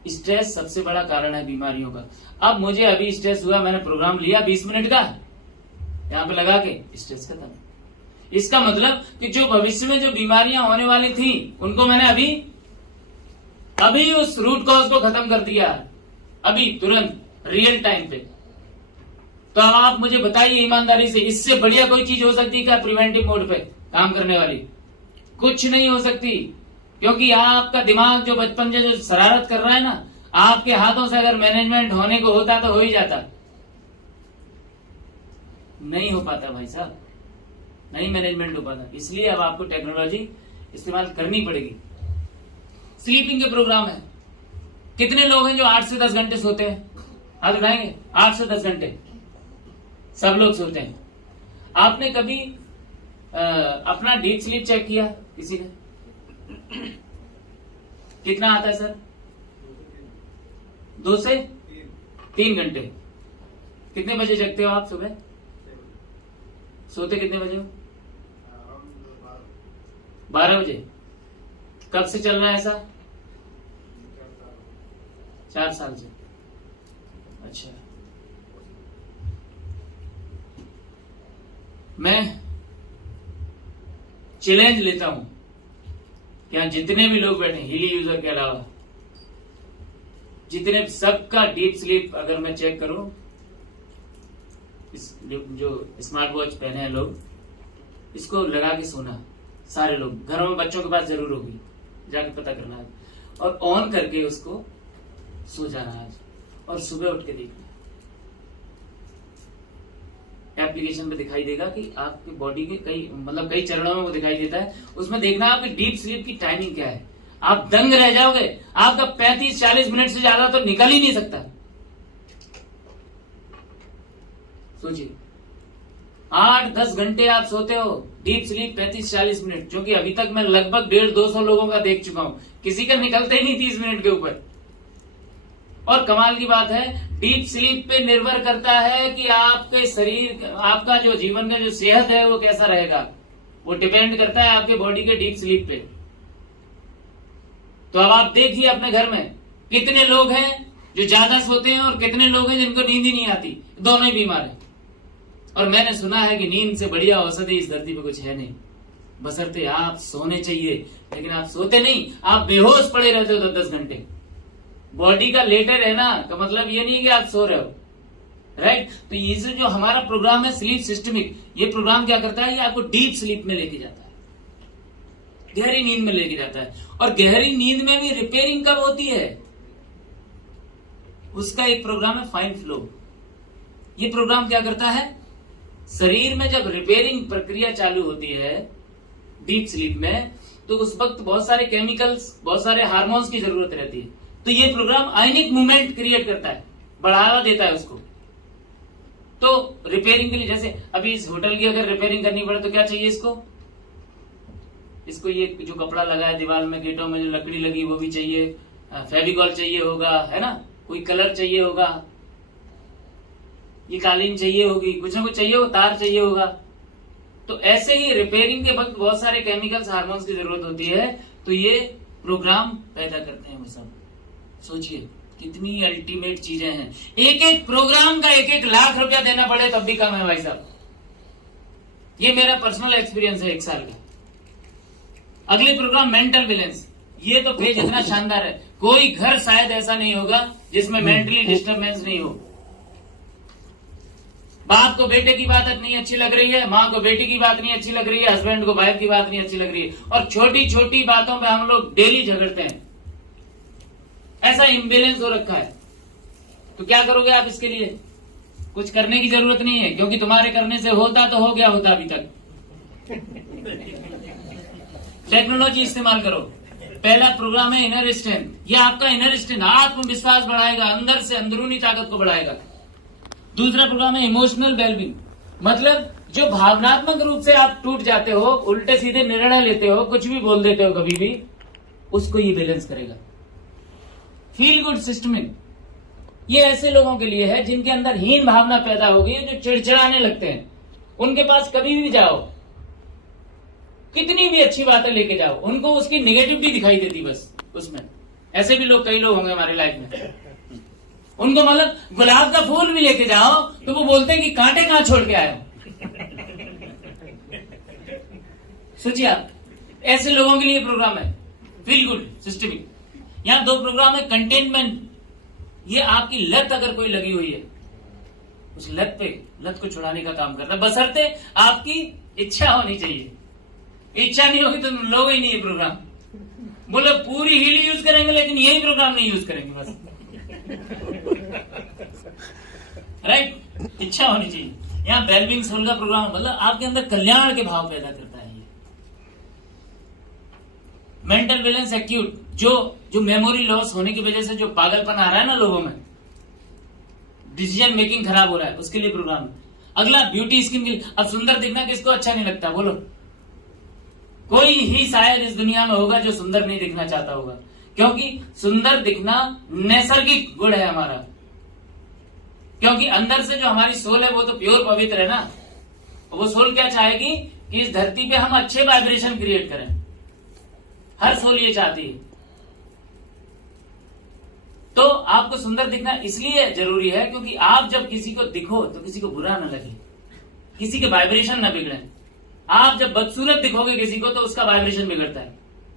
स्ट्रेस सबसे बड़ा कारण है बीमारियों का। अब मुझे अभी स्ट्रेस हुआ, मैंने प्रोग्राम लिया 20 मिनट का, यहां पे लगा के स्ट्रेस खत्म। इसका मतलब कि जो भविष्य में जो बीमारियां होने वाली थी उनको मैंने अभी उस रूट कॉज को खत्म कर दिया, अभी तुरंत रियल टाइम पे। तो आप मुझे बताइए ईमानदारी से, इससे बढ़िया कोई चीज हो सकती है क्या प्रिवेंटिव मोड पे काम करने वाली? कुछ नहीं हो सकती, क्योंकि आपका दिमाग जो बचपन से जो शरारत कर रहा है ना, आपके हाथों से अगर मैनेजमेंट होने को होता तो हो ही जाता, नहीं हो पाता भाई साहब, नहीं मैनेजमेंट हो पाता। इसलिए अब आपको टेक्नोलॉजी इस्तेमाल करनी पड़ेगी। स्लीपिंग के प्रोग्राम है, कितने लोग हैं जो 8 से 10 घंटे सोते हैं, हाथ उठाएंगे? 8 से 10 घंटे सब लोग सोते हैं। आपने कभी अपना डीप स्लीप चेक किया किसी ने? कितना आता है सर? 2 से 3 घंटे। कितने बजे जगते हो आप सुबह? सोते कितने बजे हो? 12 बजे। कब से चल रहा है ऐसा? 4 साल से। अच्छा, मैं चैलेंज लेता हूं कि यहां जितने भी लोग बैठे, हिली यूजर के अलावा जितने, सबका डीप स्लीप अगर मैं चेक करूं, जो स्मार्ट वॉच पहने हैं लोग, इसको लगा के सोना, सारे लोग घरों में, बच्चों के पास जरूर होगी, जाके पता करना है, और ऑन करके उसको सो जाना आज, और सुबह उठ के देखना। एप्लीकेशन पे दिखाई देगा कि आपकी बॉडी के कई चरणों में वो दिखाई देता है, उसमें देखना आपकी डीप स्लीप की टाइमिंग क्या है। आप दंग रह जाओगे, आपका 35-40 मिनट से ज्यादा तो निकल ही नहीं सकता। सोचिए, 8-10 घंटे आप सोते हो, डीप स्लीप 35-40 मिनट, जो कि अभी तक मैं लगभग 150-200 लोगों का देख चुका हूं, किसी का निकलते ही नहीं 30 मिनट के ऊपर। और कमाल की बात है, डीप स्लीप पे निर्भर करता है कि आपके शरीर, आपका जो जीवन का जो सेहत है वो कैसा रहेगा, वो डिपेंड करता है आपके बॉडी के डीप स्लीप पे। तो अब आप देखिए अपने घर में कितने लोग हैं जो ज्यादा सोते हैं और कितने लोग हैं जिनको नींद ही नहीं आती, दोनों ही बीमार हैं। और मैंने सुना है कि नींद से बढ़िया औषधि इस धरती पे कुछ है नहीं, बशर्ते आप सोने चाहिए, लेकिन आप सोते नहीं, आप बेहोश पड़े रहते हो 10 घंटे। बॉडी का लेटे रहना का मतलब ये नहीं कि आप सो रहे हो, राइट। तो ये जो हमारा प्रोग्राम है स्लीप सिस्टमिक, ये प्रोग्राम क्या करता है, ये आपको डीप स्लीप में लेके जाता है, गहरी नींद में लेके जाता है। और गहरी नींद में भी रिपेयरिंग कब होती है, उसका एक प्रोग्राम है फाइन फ्लो। ये प्रोग्राम क्या करता है, शरीर में जब रिपेयरिंग प्रक्रिया चालू होती है डीप स्लीप में, तो उस वक्त बहुत सारे केमिकल्स, बहुत सारे हार्मोन्स की जरूरत रहती है। तो ये प्रोग्राम आयनिक मूवमेंट क्रिएट करता है, बढ़ावा देता है उसको। तो रिपेयरिंग के लिए, जैसे अभी इस होटल की अगर रिपेयरिंग करनी पड़े तो क्या चाहिए इसको ये जो कपड़ा लगा है दीवार में, गेटों में जो लकड़ी लगी वो भी चाहिए, फेविकॉल चाहिए होगा, है ना, कोई कलर चाहिए होगा, ये कालीन चाहिए होगी, कुछ ना कुछ चाहिए होगा, तार चाहिए होगा। तो ऐसे ही रिपेयरिंग के वक्त बहुत सारे केमिकल्स, हार्मोन्स की जरूरत होती है, तो ये प्रोग्राम पैदा करते हैं वो सब। सोचिए, कितनी अल्टीमेट चीजें हैं। एक एक प्रोग्राम का 1-1 लाख रुपया देना पड़े तब भी कम है भाई साहब। ये मेरा पर्सनल एक्सपीरियंस है 1 साल का। अगले प्रोग्राम मेंटल बैलेंस, ये तो पेज इतना शानदार है, कोई घर शायद ऐसा नहीं होगा जिसमें मेंटली डिस्टर्बेंस नहीं हो। बाप को बेटे की बात नहीं अच्छी लग रही है, माँ को बेटी की बात नहीं अच्छी लग रही है, हस्बैंड को वाइफ की बात नहीं अच्छी लग रही है, और छोटी छोटी बातों पे हम लोग डेली झगड़ते हैं। ऐसा इम्बेलेंस हो रखा है। तो क्या करोगे आप इसके लिए? कुछ करने की जरूरत नहीं है, क्योंकि तुम्हारे करने से होता तो हो गया होता अभी तक। टेक्नोलॉजी इस्तेमाल करो। पहला प्रोग्राम है इनर स्ट्रेंथ। यह आपका इनर स्ट्रेंथ, आत्मविश्वास बढ़ाएगा, अंदर से अंदरूनी ताकत को बढ़ाएगा। दूसरा प्रोग्राम है इमोशनल वेलबींग, मतलब जो भावनात्मक रूप से आप टूट जाते हो, उल्टे सीधे निर्णय लेते हो, कुछ भी बोल देते हो कभी भी, उसको ये बैलेंस करेगा। फील गुड सिस्टमिंग, ये ऐसे लोगों के लिए है जिनके अंदर हीन भावना पैदा हो गई है, जो चिड़चिड़ाने लगते हैं। उनके पास कभी भी जाओ, कितनी भी अच्छी बातें लेके जाओ, उनको उसकी निगेटिविटी दिखाई देती बस उसमें। ऐसे भी लोग, कई लोग होंगे हमारे लाइफ में। उनको मतलब गुलाब का फूल भी लेके जाओ तो वो बोलते हैं कि कांटे कहां छोड़ के आए हो। सोचिए आप, ऐसे लोगों के लिए प्रोग्राम है फील गुड सिस्टमिक। यहां 2 प्रोग्राम है कंटेनमेंट। ये आपकी लत अगर कोई लगी हुई है, उस लत को छुड़ाने का काम करता है, बशर्ते आपकी इच्छा होनी चाहिए। इच्छा नहीं होगी तो लोग ही नहीं है प्रोग्राम। बोले पूरी हील यूज करेंगे लेकिन यही प्रोग्राम नहीं यूज करेंगे बस। राइट, इच्छा होनी चाहिए। यहाँ वेलबींग सोल का प्रोग्राम, मतलब आपके अंदर कल्याण के भाव पैदा करता है ये। मेंटल बैलेंस एक्यूट, जो मेमोरी लॉस होने की वजह से जो पागलपन आ रहा है ना लोगों में, डिसीजन मेकिंग खराब हो रहा है, उसके लिए प्रोग्राम है। अगला ब्यूटी स्किन के। अब सुंदर दिखना किसको अच्छा नहीं लगता बोलो? कोई ही शायद इस दुनिया में होगा जो सुंदर नहीं दिखना चाहता होगा, क्योंकि सुंदर दिखना नैसर्गिक गुण है हमारा। क्योंकि अंदर से जो हमारी सोल है वो तो प्योर पवित्र है ना। वो सोल क्या चाहेगी कि इस धरती पे हम अच्छे वाइब्रेशन क्रिएट करें। हर सोल ये चाहती है। तो आपको सुंदर दिखना इसलिए जरूरी है क्योंकि आप जब किसी को दिखो तो किसी को बुरा ना लगे, किसी के वाइब्रेशन ना बिगड़े। आप जब बदसूरत दिखोगे किसी को तो उसका वाइब्रेशन बिगड़ता है,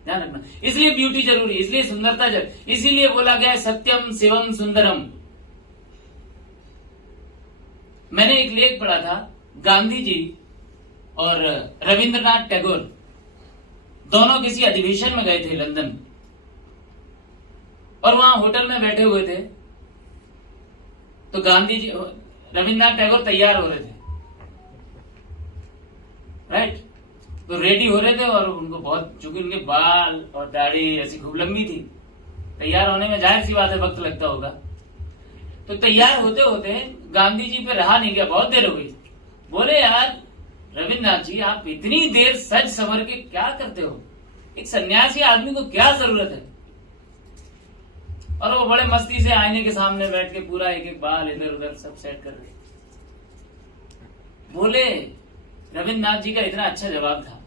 ध्यान रखना। इसलिए ब्यूटी जरूरी, इसलिए सुंदरता इसीलिए बोला गया है सत्यम शिवम सुंदरम। मैंने एक लेख पढ़ा था, गांधी जी और रविंद्रनाथ टैगोर दोनों किसी अधिवेशन में गए थे लंदन, और वहां होटल में बैठे हुए थे। तो गांधी जी, रविंद्रनाथ टैगोर तैयार हो रहे थे, राइट। तो रेडी हो रहे थे और उनको बहुत, चूंकि उनके बाल और दाढ़ी ऐसी खूब लंबी थी, तैयार होने में जाहिर सी बात है वक्त लगता होगा। तो तैयार होते होते गांधी जी पे रहा नहीं गया, बहुत देर हो गई। बोले यार रविंद्रनाथ जी, आप इतनी देर सज संवर के क्या करते हो? एक सन्यासी आदमी को क्या जरूरत है? और वो बड़े मस्ती से आईने के सामने बैठ के पूरा एक एक बाल इधर उधर सब सेट कर रहे। बोले रविंद्रनाथ जी का इतना अच्छा जवाब था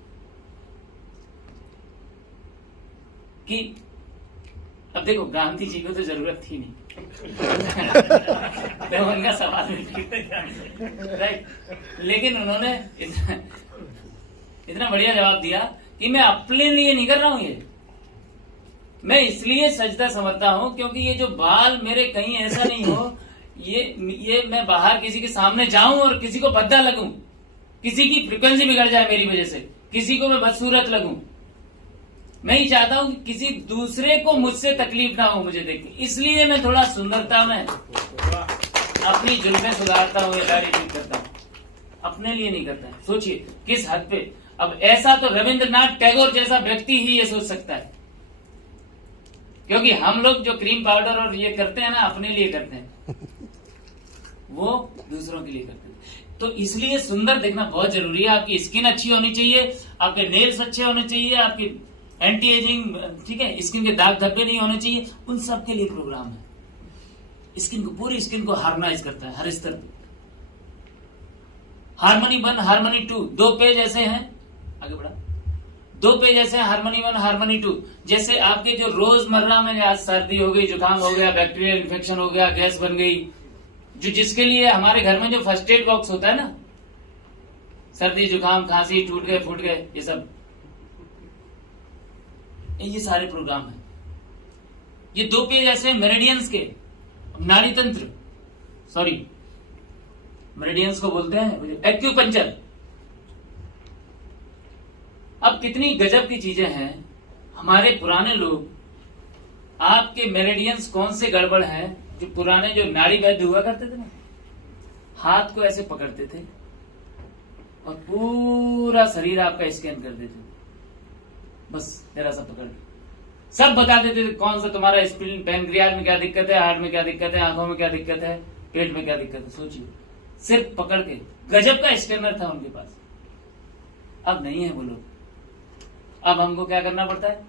कि अब देखो, गांधी जी को तो जरूरत थी नहीं तो उनका सवाल राइट, लेकिन उन्होंने इतना बढ़िया जवाब दिया कि मैं अपने लिए नहीं कर रहा हूं, ये मैं इसलिए सजदा समझता हूं क्योंकि ये जो बाल मेरे कहीं ऐसा नहीं हो ये मैं बाहर किसी के सामने जाऊं और किसी को भद्दा लगूं, किसी की फ्रिक्वेंसी बिगड़ जाए मेरी वजह से, किसी को मैं बदसूरत लगूं। मैं ही चाहता हूं कि किसी दूसरे को मुझसे तकलीफ ना हो मुझे देख के, इसलिए मैं थोड़ा सुंदरता में अपनी जुल्फें सुधारता हूं या दाढ़ी ठीक करता हूं, अपने लिए नहीं करता। सोचिए किस हद पे। अब ऐसा तो रविंद्रनाथ टैगोर जैसा व्यक्ति ही ये सोच सकता है, क्योंकि हम लोग जो क्रीम पाउडर और ये करते हैं ना, अपने लिए करते हैं, वो दूसरों के लिए करते हैं। तो इसलिए सुंदर दिखना बहुत जरूरी है। आपकी स्किन अच्छी होनी चाहिए, आपके नेल्स अच्छे होने चाहिए, आपकी एंटी एजिंग, ठीक है, स्किन के दाग धब्बे नहीं होने चाहिए। उन सब के लिए प्रोग्राम है। स्किन को, पूरी स्किन को हार्मोनाइज करता है हर स्तर पे। हार्मनी 1, हार्मनी 2, 2 पेज ऐसे हैं, आगे बढ़ा। 2 पेज ऐसे हार्मनी 1 हार्मनी 2। जैसे आपके जो रोजमर्रा में आज सर्दी हो गई, जुकाम हो गया, बैक्टीरियल इन्फेक्शन हो गया, गैस बन गई, जो जिसके लिए हमारे घर में जो फर्स्ट एड बॉक्स होता है ना, सर्दी जुकाम खांसी, टूट गए फूट गए, ये सब, ये सारे प्रोग्राम है। ये 2 पेज ऐसे मेरिडियंस के, नाड़ी तंत्र, सॉरी मेरिडियंस को बोलते हैं एक्यूपंक्चर। अब कितनी गजब की चीजें हैं। हमारे पुराने लोग, आपके मेरिडियंस कौन से गड़बड़ हैं, जो पुराने जो नाड़ी वैद्य हुआ करते थे ना, हाथ को ऐसे पकड़ते थे और पूरा शरीर आपका स्कैन कर देते थे, बस जरा सा पकड़ के सब बता देते थे कौन सा तुम्हारा स्प्लीन, पैनक्रियाज में क्या दिक्कत है, हार्ट में क्या दिक्कत है, आंखों में क्या दिक्कत है, पेट में क्या दिक्कत है। सोचिए, सिर्फ पकड़ के, गजब का स्कैनर था उनके पास। अब नहीं है वो लोग। अब हमको क्या करना पड़ता है,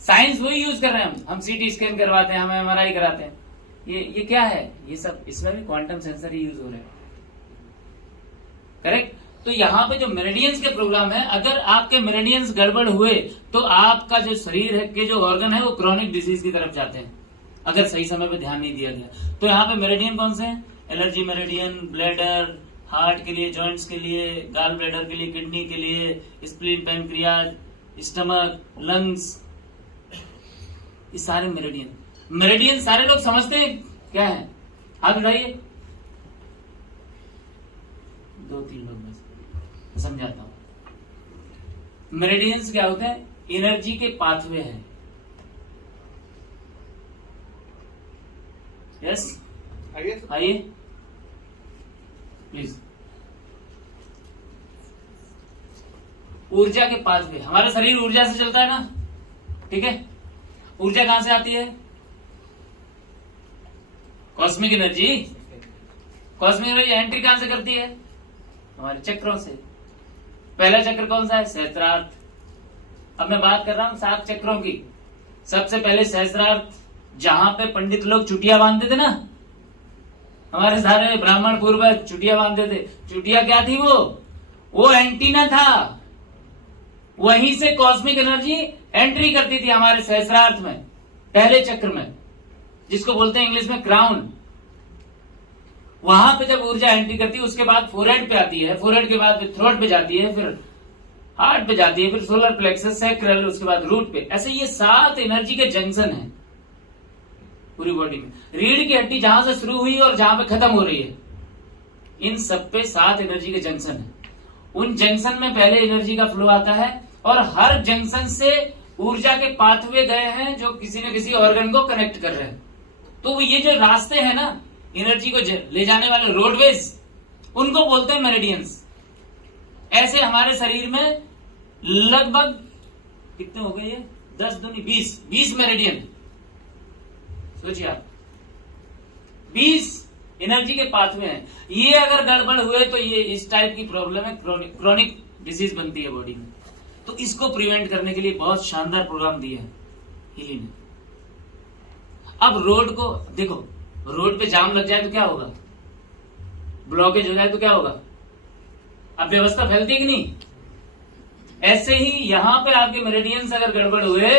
साइंस वही यूज कर रहे हैं हम सीटी स्कैन करवाते हैं, हम एमआरआई कराते हैं। ये क्या है, ये सब, इसमें भी क्वांटम सेंसर ही यूज हो रहे हैं। करेक्ट। तो यहाँ पे जो मेरिडियंस के प्रोग्राम है, अगर आपके मेरिडियंस गड़बड़ हुए तो आपका जो शरीर है के जो ऑर्गन है वो क्रॉनिक डिजीज की तरफ जाते हैं, अगर सही समय पे ध्यान नहीं दिया गया। तो यहाँ पे मेरिडियन कौन से हैं, एलर्जी मेरिडियन, ब्लैडर, हार्ट के लिए, जॉइंट्स के लिए, गाल ब्लैडर के लिए, किडनी के लिए, स्प्लीन, पैनक्रियाज, स्टमक, लंग्स, ये सारे मेरिडियन। मेरिडियन सारे लोग समझते हैं क्या है, हाथ उठाइए। 2-3 लोग बस, समझाता हूं। मेरिडियंस क्या होते हैं, एनर्जी के पाथवे हैं। यस, आइए प्लीज। ऊर्जा के पाथवे, हमारा शरीर ऊर्जा से चलता है ना, ठीक है। ऊर्जा कहां से आती है, cosmic energy. Cosmic energy entry कहां से करती है, हमारे चक्रों से। पहला चक्र कौन सा है, सहस्त्रार्थ। अब मैं बात कर रहा हूं 7 चक्रों की। सबसे पहले सहस्त्रार्थ, जहां पे पंडित लोग चुटिया बांधते थे ना, हमारे सारे ब्राह्मण पूर्वज चुटिया बांधते थे। चुटिया क्या थी, वो एंटीना था। वहीं से कॉस्मिक एनर्जी एंट्री करती थी हमारे सहस्त्रार्थ में, पहले चक्र में, जिसको बोलते हैं इंग्लिश में क्राउन। वहां पे जब ऊर्जा एंट्री करती है, उसके बाद फोरहेड पे आती है, फोरहेड के बाद थ्रोट पे जाती है, फिर हार्ट पे जाती है, फिर सोलर प्लेक्सस, सैक्रल, उसके बाद रूट पे। ऐसे ये 7 एनर्जी के जंक्शन है पूरी बॉडी में। रीढ़ की हड्डी जहां से शुरू हुई और जहां पे खत्म हो रही है, इन सब पे 7 एनर्जी के जंक्शन है। उन जंक्शन में पहले एनर्जी का फ्लो आता है और हर जंक्शन से ऊर्जा के पाथवे गए हैं जो किसी न किसी ऑर्गन को कनेक्ट कर रहे हैं। तो ये जो रास्ते हैं ना एनर्जी को ले जाने वाले, रोडवेज, उनको बोलते हैं मेरिडियंस। ऐसे हमारे शरीर में लगभग कितने हो गए, ये 10 दूनी 20 मेरिडियन। सोचिए आप, 20 एनर्जी के पाथवे हैं। ये अगर गड़बड़ हुए तो ये इस टाइप की प्रॉब्लम है, क्रोनिक डिजीज बनती है बॉडी में। तो इसको प्रिवेंट करने के लिए बहुत शानदार प्रोग्राम दिया है हिली ने। अब रोड को देखो, रोड पे जाम लग जाए तो क्या होगा, ब्लॉकेज हो जाए तो क्या होगा, अब व्यवस्था फैलती है कि नहीं। ऐसे ही यहां पे आपके मेरिडियंस अगर गड़बड़ हुए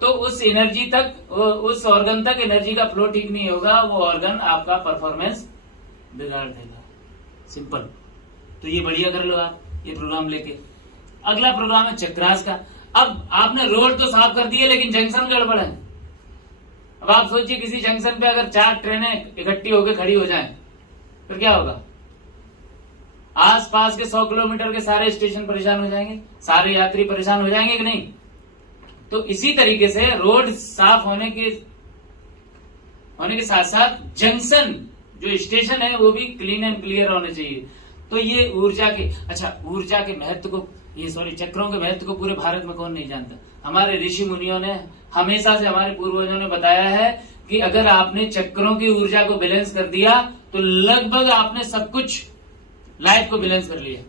तो उस एनर्जी तक, उस ऑर्गन तक एनर्जी का फ्लो ठीक नहीं होगा, वो ऑर्गन आपका परफॉर्मेंस बिगाड़ देगा। सिंपल। तो ये बढ़िया कर लो आप ये प्रोग्राम लेके। अगला प्रोग्राम है चक्रास का। अब आपने रोड तो साफ कर दी है, लेकिन जंक्शन गड़बड़ है। अब आप सोचिए किसी जंक्शन पे अगर 4 ट्रेनें इकट्ठी होकर खड़ी हो जाएं, तो क्या होगा, आसपास के 100 किलोमीटर के सारे स्टेशन परेशान हो जाएंगे, सारे यात्री परेशान हो जाएंगे कि नहीं। तो इसी तरीके से रोड साफ होने के साथ साथ जंक्शन जो स्टेशन है वो भी क्लीन एंड क्लियर होने चाहिए। तो ये ऊर्जा के महत्व को, ये चक्रों के महत्व को पूरे भारत में कौन नहीं जानता। हमारे ऋषि मुनियों ने हमेशा से, हमारे पूर्वजों ने बताया है कि अगर आपने चक्रों की ऊर्जा को बैलेंस कर दिया तो लगभग आपने सब कुछ लाइफ को बैलेंस कर लिया।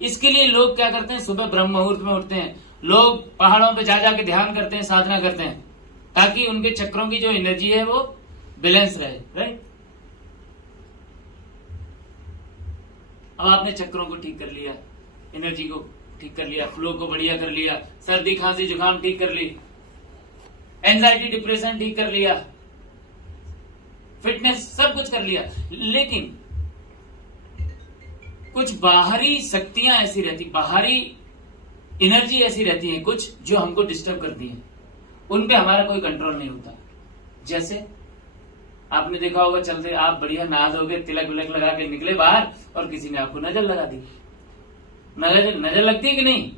इसके लिए लोग क्या करते हैं, सुबह ब्रह्म मुहूर्त में उठते हैं, लोग पहाड़ों पे जा जाके ध्यान करते हैं, साधना करते हैं, ताकि उनके चक्रों की जो एनर्जी है वो बैलेंस रहे। राइट। अब आपने चक्रों को ठीक कर लिया, एनर्जी को ठीक कर लिया, फ्लो को बढ़िया कर लिया, सर्दी खांसी जुकाम ठीक कर ली, एंजाइटी डिप्रेशन ठीक कर लिया, फिटनेस सब कुछ कर लिया। लेकिन कुछ बाहरी शक्तियां ऐसी रहती, बाहरी एनर्जी ऐसी रहती है कुछ जो हमको डिस्टर्ब करती है, उन पे हमारा कोई कंट्रोल नहीं होता। जैसे आपने देखा होगा, चलते आप बढ़िया नहा धोके तिलक विलक लगा के निकले बाहर और किसी ने आपको नजर लगा दी। नजर लगती है कि नहीं?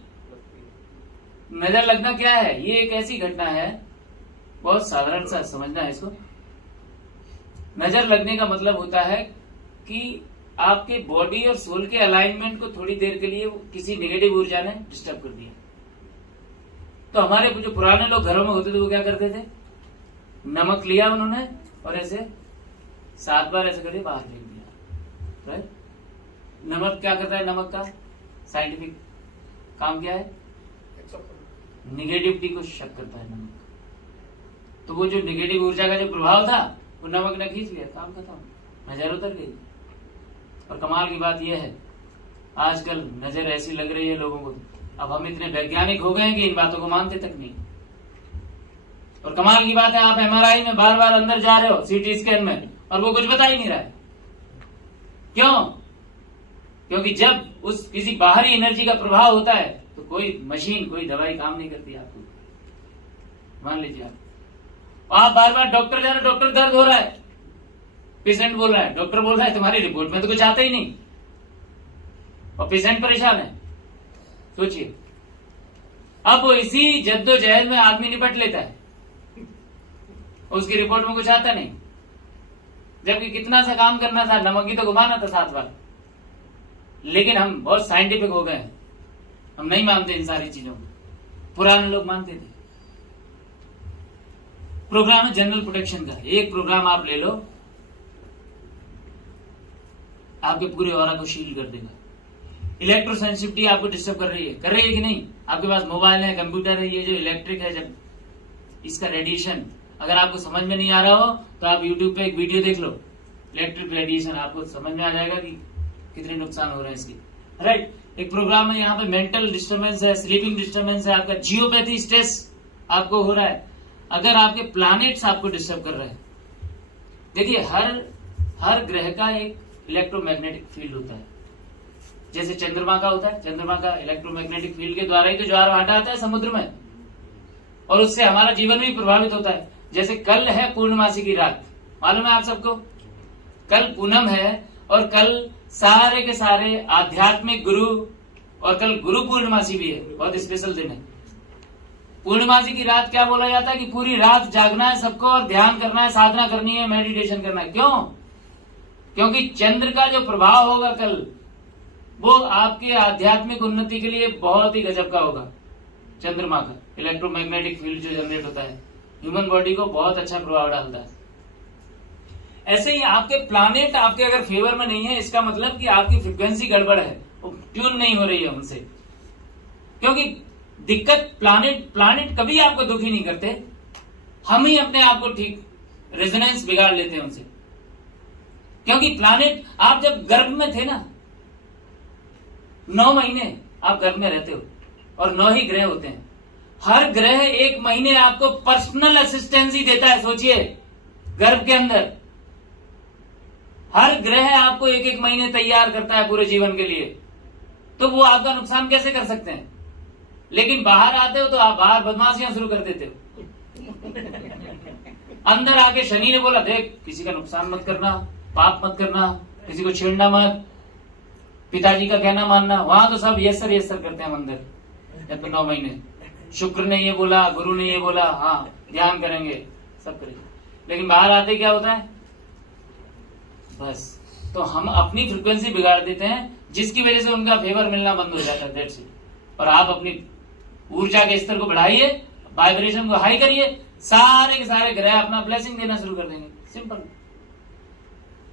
नजर लगना क्या है? ये एक ऐसी घटना है, बहुत साधारण सा समझना है इसको। नजर लगने का मतलब होता है कि आपके बॉडी और सोल के अलाइनमेंट को थोड़ी देर के लिए किसी नेगेटिव ऊर्जा ने डिस्टर्ब कर दिया। तो हमारे जो पुराने लोग घरों में होते थे वो क्या करते थे? नमक लिया उन्होंने और ऐसे 7 बार ऐसे करके बाहर फेंक दिया। राइट? नमक क्या करता है? नमक का साइंटिफिक काम क्या है? निगेटिविटी को शक करता है नमक। तो वो जो निगेटिव ऊर्जा का जो प्रभाव था वो नमक ने खींच लिया, काम खत्म, नजर उतर गई। और कमाल की बात यह है, आजकल नजर ऐसी लग रही है लोगों को, अब हम इतने वैज्ञानिक हो गए हैं कि इन बातों को मानते तक नहीं। और कमाल की बात है, आप एमआरआई में बार बार अंदर जा रहे हो, सीटी स्कैन में, और वो कुछ बता ही नहीं रहा है। क्यों? क्योंकि जब उस किसी बाहरी एनर्जी का प्रभाव होता है तो कोई मशीन, कोई दवाई काम नहीं करती आपको। मान लीजिए आप बार बार डॉक्टर जा रहे हो, डॉक्टर दर्द हो रहा है, पेशेंट बोल रहा है, डॉक्टर बोल रहा है तुम्हारी रिपोर्ट में तो कुछ आता ही नहीं, और पेशेंट परेशान है। सोचिए, अब इसी जद्दोजहद में आदमी निपट लेता है, उसकी रिपोर्ट में कुछ आता नहीं, जबकि कितना सा काम करना था, नमक ही तो घुमाना था 7 बार। लेकिन हम बहुत साइंटिफिक हो गए हैं, हम नहीं मानते इन सारी चीजों को, पुराने लोग मानते थे। प्रोग्राम है जनरल प्रोटेक्शन का, एक प्रोग्राम आप ले लो, आपके पूरे ऑरा को शील्ड कर देगा। इलेक्ट्रोसेंसिटिविटी आपको डिस्टर्ब कर रही है कि नहीं? आपके पास मोबाइल है, कंप्यूटर है, ये जो इलेक्ट्रिक है, जब इसका रेडिएशन अगर आपको समझ में नहीं आ रहा हो तो आप यूट्यूब पे एक वीडियो देख लो, इलेक्ट्रिक रेडिएशन, आपको समझ में आ जाएगा कि कितने नुकसान हो रहे हैं इसके। राइट? एक प्रोग्राम है, यहाँ पे मेंटल डिस्टर्बेंस है, स्लीपिंग डिस्टर्बेंस है, आपका जियोपैथी स्ट्रेस आपको हो रहा है, अगर आपके प्लैनेट्स आपको डिस्टर्ब कर रहे हैं। देखिए, हर ग्रह का एक इलेक्ट्रोमैग्नेटिक फील्ड होता है, जैसे चंद्रमा का होता है। चंद्रमा का इलेक्ट्रोमैग्नेटिक फील्ड के द्वारा ही तो ज्वार भाटा आता है समुद्र में, और उससे हमारा जीवन भी प्रभावित होता है। जैसे कल है पूर्णमासी की रात, मालूम है आप सबको? कल पूनम है और कल सारे के सारे आध्यात्मिक गुरु, और कल गुरु पूर्णमासी भी है, बहुत स्पेशल दिन है। पूर्णमासी की रात क्या बोला जाता है कि पूरी रात जागना है सबको और ध्यान करना है, साधना करनी है, मेडिटेशन करना है। क्यों? क्योंकि चंद्र का जो प्रभाव होगा कल, वो आपके आध्यात्मिक उन्नति के लिए बहुत ही गजब का होगा। चंद्रमा का इलेक्ट्रोमैग्नेटिक फील्ड जो जनरेट होता है, ह्यूमन बॉडी को बहुत अच्छा प्रभाव डालता है। ऐसे ही आपके प्लैनेट आपके अगर फेवर में नहीं है, इसका मतलब कि आपकी फ्रीक्वेंसी गड़बड़ है, वो ट्यून नहीं हो रही है उनसे। क्योंकि दिक्कत प्लैनेट कभी आपको दुखी नहीं करते, हम ही अपने आप को ठीक रेजोनेंस बिगाड़ लेते हैं उनसे। क्योंकि प्लैनेट, आप जब गर्भ में थे ना, 9 महीने आप गर्भ में रहते हो और 9 ही ग्रह होते हैं। हर ग्रह 1 महीने आपको पर्सनल असिस्टेंसी देता है। सोचिए, गर्भ के अंदर हर ग्रह आपको 1-1 महीने तैयार करता है पूरे जीवन के लिए, तो वो आपका नुकसान कैसे कर सकते हैं? लेकिन बाहर आते हो तो आप बाहर बदमाशियां शुरू कर देते हो। अंदर आके शनि ने बोला, देख किसी का नुकसान मत करना, पाप मत करना, किसी को छेड़ना मत, पिताजी का कहना मानना। वहां तो सब यस सर करते हैं हम अंदर, जब तो 9 महीने शुक्र ने ये बोला, गुरु ने ये बोला, हाँ ध्यान करेंगे, सब करेंगे। लेकिन बाहर आते क्या होता है? बस, तो हम अपनी फ्रीक्वेंसी बिगाड़ देते हैं, जिसकी वजह से उनका फेवर मिलना बंद हो जाता है। That's it. और आप अपनी ऊर्जा के स्तर को बढ़ाइए, वाइब्रेशन को हाई करिए, सारे के सारे ग्रह अपना ब्लेसिंग देना शुरू कर देंगे। सिंपल।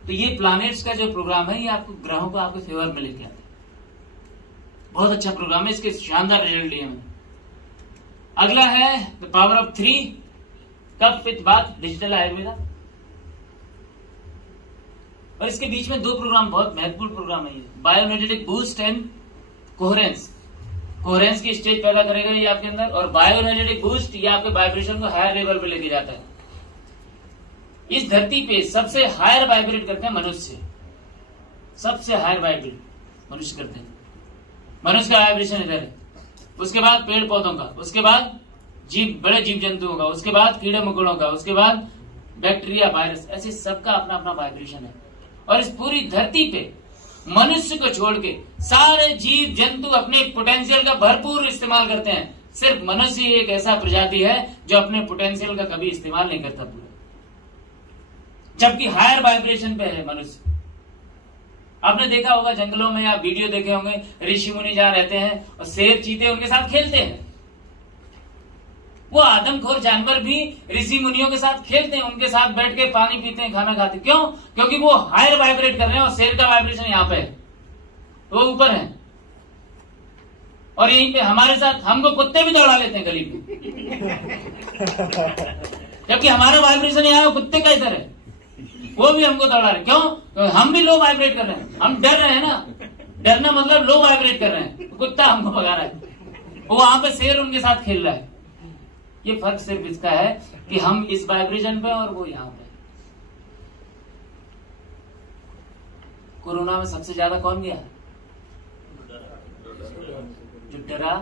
तो ये प्लैनेट्स का जो प्रोग्राम है, ये आपको ग्रहों को आपके फेवर में लेके आते हैं। बहुत अच्छा प्रोग्राम है, इसके शानदार रिजल्ट लिए हैं। अगला है the power of 3 cup with bath digital Ayurveda, और इसके बीच में 2 प्रोग्राम बहुत महत्वपूर्ण प्रोग्राम है। ये बायोएनर्जेटिक बूस्ट एंड कोहेरेंस। कोहेरेंस की स्टेज पैदा करेगा ये आपके अंदर, और बायोएनर्जेटिक बूस्ट ये आपके वाइब्रेशन को हायर लेवल पे लेके जाता है। इस धरती पे सबसे हायर वाइब्रेट करते हैं मनुष्य, सबसे हायर वाइब्रेट मनुष्य करते हैं। मनुष्य का वाइब्रेशन इधर है, उसके बाद पेड़ पौधों का, उसके बाद बड़े जीव जंतुओं का, उसके बाद कीड़े मकोड़ों का, उसके बाद बैक्टीरिया, वायरस, ऐसे सबका अपना अपना वाइब्रेशन है। और इस पूरी धरती पे मनुष्य को छोड़ के सारे जीव जंतु अपने पोटेंशियल का भरपूर इस्तेमाल करते हैं। सिर्फ मनुष्य एक ऐसा प्रजाति है जो अपने पोटेंशियल का कभी इस्तेमाल नहीं करता पूरा, जबकि हायर वाइब्रेशन पे है मनुष्य। आपने देखा होगा जंगलों में, या वीडियो देखे होंगे, ऋषि मुनि जहां रहते हैं और शेर चीते उनके साथ खेलते हैं। वो आदमखोर जानवर भी ऋषि मुनियों के साथ खेलते हैं, उनके साथ बैठ के पानी पीते हैं, खाना खाते हैं। क्यों? क्योंकि वो हायर वाइब्रेट कर रहे हैं और शेर का वाइब्रेशन यहाँ पे है, वो ऊपर है। और यहीं पे हमारे साथ हमको कुत्ते भी दौड़ा लेते हैं गली पे, जबकि हमारा वाइब्रेशन यहाँ है, कुत्ते का इधर है, वो भी हमको दौड़ा रहे। क्यों? तो हम भी लो वाइब्रेट कर रहे हैं, हम डर रहे हैं ना। डरना मतलब लो वाइब्रेट कर रहे हैं, कुत्ता हमको भगा रहा है, वो वहां पे शेर उनके साथ खेल रहा है। ये फर्क सिर्फ इसका है कि हम इस वाइब्रेशन पे और वो यहाँ पे। कोरोना में सबसे ज्यादा कौन गया? जो डरा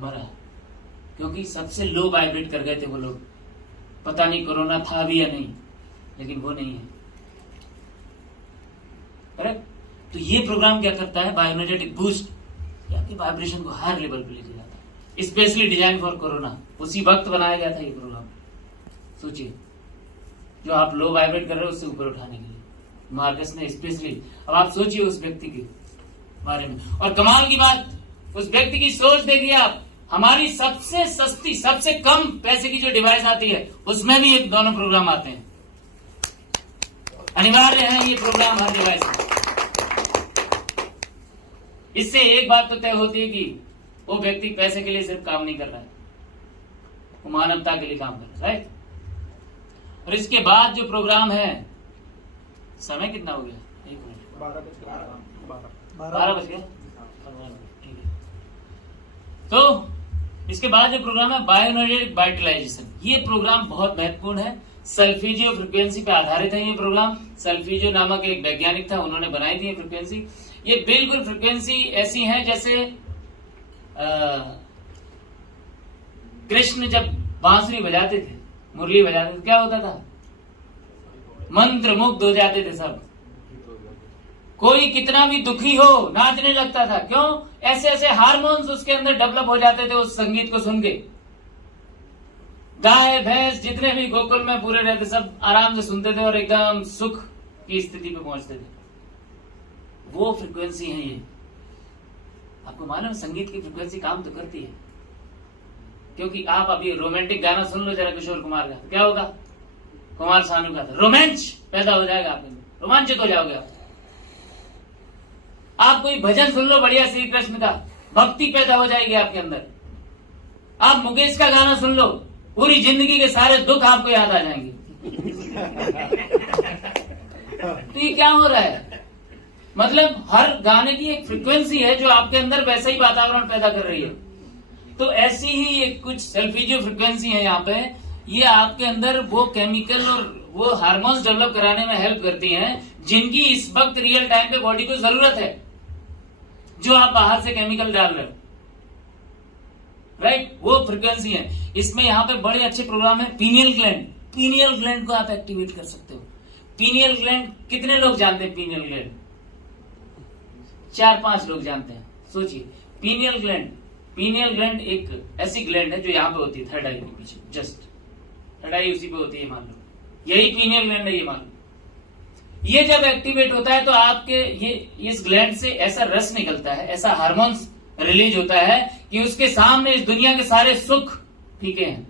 मरा, क्योंकि सबसे लो वाइब्रेट कर गए थे वो लोग। पता नहीं कोरोना था भी या नहीं, लेकिन वो नहीं है। करेक्ट? तो ये प्रोग्राम क्या करता है? बायोएनर्जेटिक बूस्ट, आपके वाइब्रेशन को हायर लेवल पे लेके जाता है, स्पेशली डिजाइन फॉर कोरोना। उसी वक्त बनाया गया था ये प्रोग्राम। सोचिए, जो आप लो वाइब्रेट कर रहे हो उससे ऊपर उठाने के लिए मार्कस ने स्पेशली। अब आप सोचिए उस व्यक्ति के बारे में, और कमाल की बात, उस व्यक्ति की सोच देखिए आप। हमारी सबसे सस्ती, सबसे कम पैसे की जो डिवाइस आती है, उसमें भी ये दोनों प्रोग्राम आते हैं। अनिवार्य है ये प्रोग्राम हर डिवाइस में। इससे एक बात तो तय होती है कि वो व्यक्ति पैसे के लिए सिर्फ काम नहीं कर रहा है, वो मानवता के लिए काम कर रहा है, राइट? और इसके बाद जो प्रोग्राम है, समय कितना हो गया? 1 मिनट, 12 बज गया, ठीक है। तो इसके बाद जो प्रोग्राम है बायोएनर्जेटिक वाइटलाइजेशन, ये प्रोग्राम बहुत महत्वपूर्ण है। सल्फीजियो फ्रिक्वेंसी पे आधारित है ये प्रोग्राम। सल्फीजियो नामक एक वैज्ञानिक था, उन्होंने बनाई थी ये फ्रिक्वेंसी। ये बिल्कुल फ्रिक्वेंसी ऐसी है जैसे कृष्ण जब बांसुरी बजाते थे, मुरली बजाते थे, क्या होता था? मंत्र मुग्ध हो जाते थे सब। कोई कितना भी दुखी हो नाचने लगता था। क्यों? ऐसे ऐसे हार्मोन्स उसके अंदर डेवलप हो जाते थे उस संगीत को सुन के। गाय भैंस जितने भी गोकुल में पूरे रहते, सब आराम से सुनते थे और एकदम सुख की स्थिति पे पहुंचते थे। वो फ्रिक्वेंसी है ये। आपको मालूम है संगीत की फ्रिक्वेंसी काम तो करती है, क्योंकि आप अभी रोमांटिक गाना सुन लो जरा किशोर कुमार का, तो क्या होगा? कुमार सानू का रोमांच पैदा हो जाएगा आपके अंदर, रोमांचित हो जाओगे आप कोई भजन सुन लो बढ़िया श्री कृष्ण का, भक्ति पैदा हो जाएगी आपके अंदर। आप मुकेश का गाना सुन लो, पूरी जिंदगी के सारे दुख आपको याद आ जाएंगे। तो ये क्या हो रहा है? मतलब हर गाने की एक फ्रिक्वेंसी है जो आपके अंदर वैसा ही वातावरण पैदा कर रही है। तो ऐसी ही एक कुछ सल्फीजियो फ्रिक्वेंसी है यहाँ पे, ये आपके अंदर वो केमिकल और वो हार्मोन्स डेवलप कराने में हेल्प करती हैं जिनकी इस वक्त रियल टाइम पे बॉडी को जरूरत है, जो आप बाहर से केमिकल डाल रहे हो, राइट? वो फ्रिक्वेंसी है। इसमें यहाँ पे बड़े अच्छे प्रोग्राम है। पीनियल ग्लैंड, पीनियल ग्लैंड को आप एक्टिवेट कर सकते हो। पीनियल ग्लैंड कितने लोग जानते हैं? पीनियल ग्लैंड 4-5 लोग जानते हैं। सोचिए, पीनियल ग्लैंड, पीनियल ग्लैंड एक ऐसी ग्लैंड है जो यहाँ पे होती है, थर्ड आई के पीछे, जस्ट थर्ड आई उसी पे होती है, मान लो यही पीनियल ग्लैंड है, ये मान लो। ये जब एक्टिवेट होता है तो आपके ये इस ग्लैंड से ऐसा रस निकलता है, ऐसा हार्मोन्स रिलीज होता है कि उसके सामने इस दुनिया के सारे सुख फीके हैं।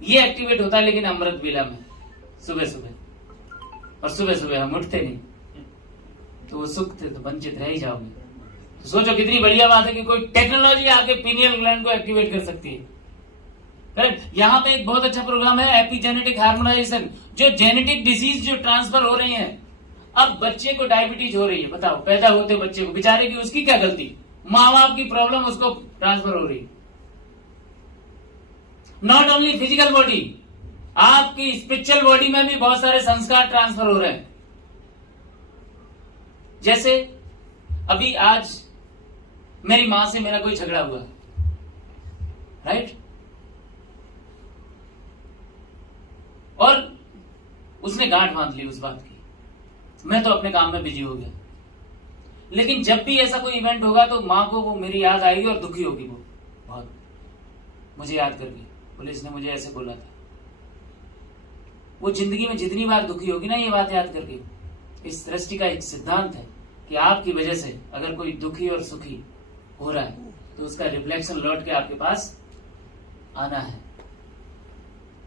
ये एक्टिवेट होता है लेकिन अमृत बेला में, सुबह सुबह, और सुबह सुबह हम उठते नहीं, तो वो सुख थे तो वंचित रह ही जाओगे। तो सोचो कितनी बढ़िया बात है कि कोई टेक्नोलॉजी आपके पीनियल ग्लैंड को एक्टिवेट कर सकती है। करेक्ट? यहाँ पे एक बहुत अच्छा प्रोग्राम है एपिजेनेटिक हार्मोनाइजेशन, जो जेनेटिक डिजीज जो ट्रांसफर हो रही है अब बच्चे को डायबिटीज हो रही है, बताओ, पैदा होते बच्चे को, बेचारे की उसकी क्या गलती, माँ बाप की प्रॉब्लम उसको ट्रांसफर हो रही। नॉट ओनली फिजिकल बॉडी, आपकी स्पिरिचुअल बॉडी में भी बहुत सारे संस्कार ट्रांसफर हो रहे हैं। जैसे अभी आज मेरी मां से मेरा कोई झगड़ा हुआ, राइट, और उसने गांठ बांध ली उस बात की, मैं तो अपने काम में बिजी हो गया। लेकिन जब भी ऐसा कोई इवेंट होगा तो मां को वो मेरी याद आएगी और दुखी होगी वो बहुत, मुझे याद करके, बोले इसने मुझे ऐसे बोला था। वो जिंदगी में जितनी बार दुखी होगी ना ये बात याद करके, इस सृष्टि का एक सिद्धांत है कि आपकी वजह से अगर कोई दुखी और सुखी हो रहा है तो उसका रिफ्लेक्शन लौट के आपके पास आना है।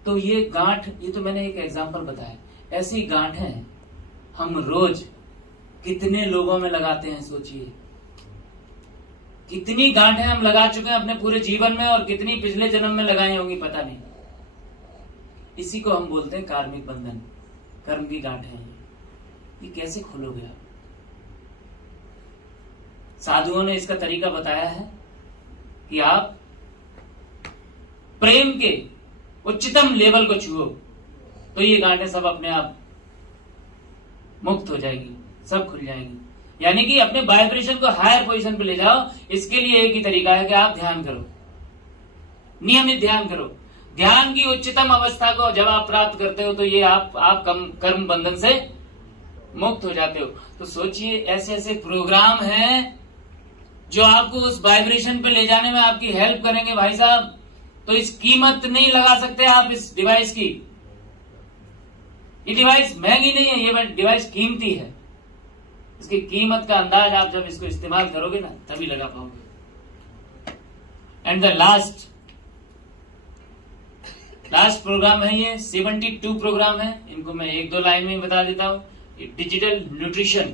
तो ये गांठ, ये तो मैंने एक एग्जांपल बताया, ऐसी गांठें हम रोज कितने लोगों में लगाते हैं, सोचिए कितनी गांठें हम लगा चुके हैं अपने पूरे जीवन में, और कितनी पिछले जन्म में लगाई होंगी पता नहीं। इसी को हम बोलते हैं कार्मिक बंधन, कर्म की गांठें हैं। ये कैसे खोलोगे आप? साधुओं ने इसका तरीका बताया है कि आप प्रेम के उच्चतम लेवल को छुओ तो ये गांठें सब अपने आप मुक्त हो जाएगी, सब खुल जाएंगी। यानी कि अपने वाइब्रेशन को हायर पोजीशन पे ले जाओ। इसके लिए एक ही तरीका है कि आप ध्यान करो, नियमित ध्यान करो। ध्यान की उच्चतम अवस्था को जब आप प्राप्त करते हो तो ये आप कर्म बंधन से मुक्त हो जाते हो। तो सोचिए ऐसे ऐसे प्रोग्राम हैं जो आपको उस वाइब्रेशन पे ले जाने में आपकी हेल्प करेंगे भाई साहब। तो इस कीमत नहीं लगा सकते आप इस डिवाइस की। ये डिवाइस महंगी नहीं है, ये डिवाइस कीमती है। इसकी कीमत का अंदाज आप जब इसको इस्तेमाल करोगे ना तभी लगा पाओगे। एंड द लास्ट प्रोग्राम है ये, 72 प्रोग्राम है, इनको मैं एक दो लाइन में बता देता हूं। Digital nutrition.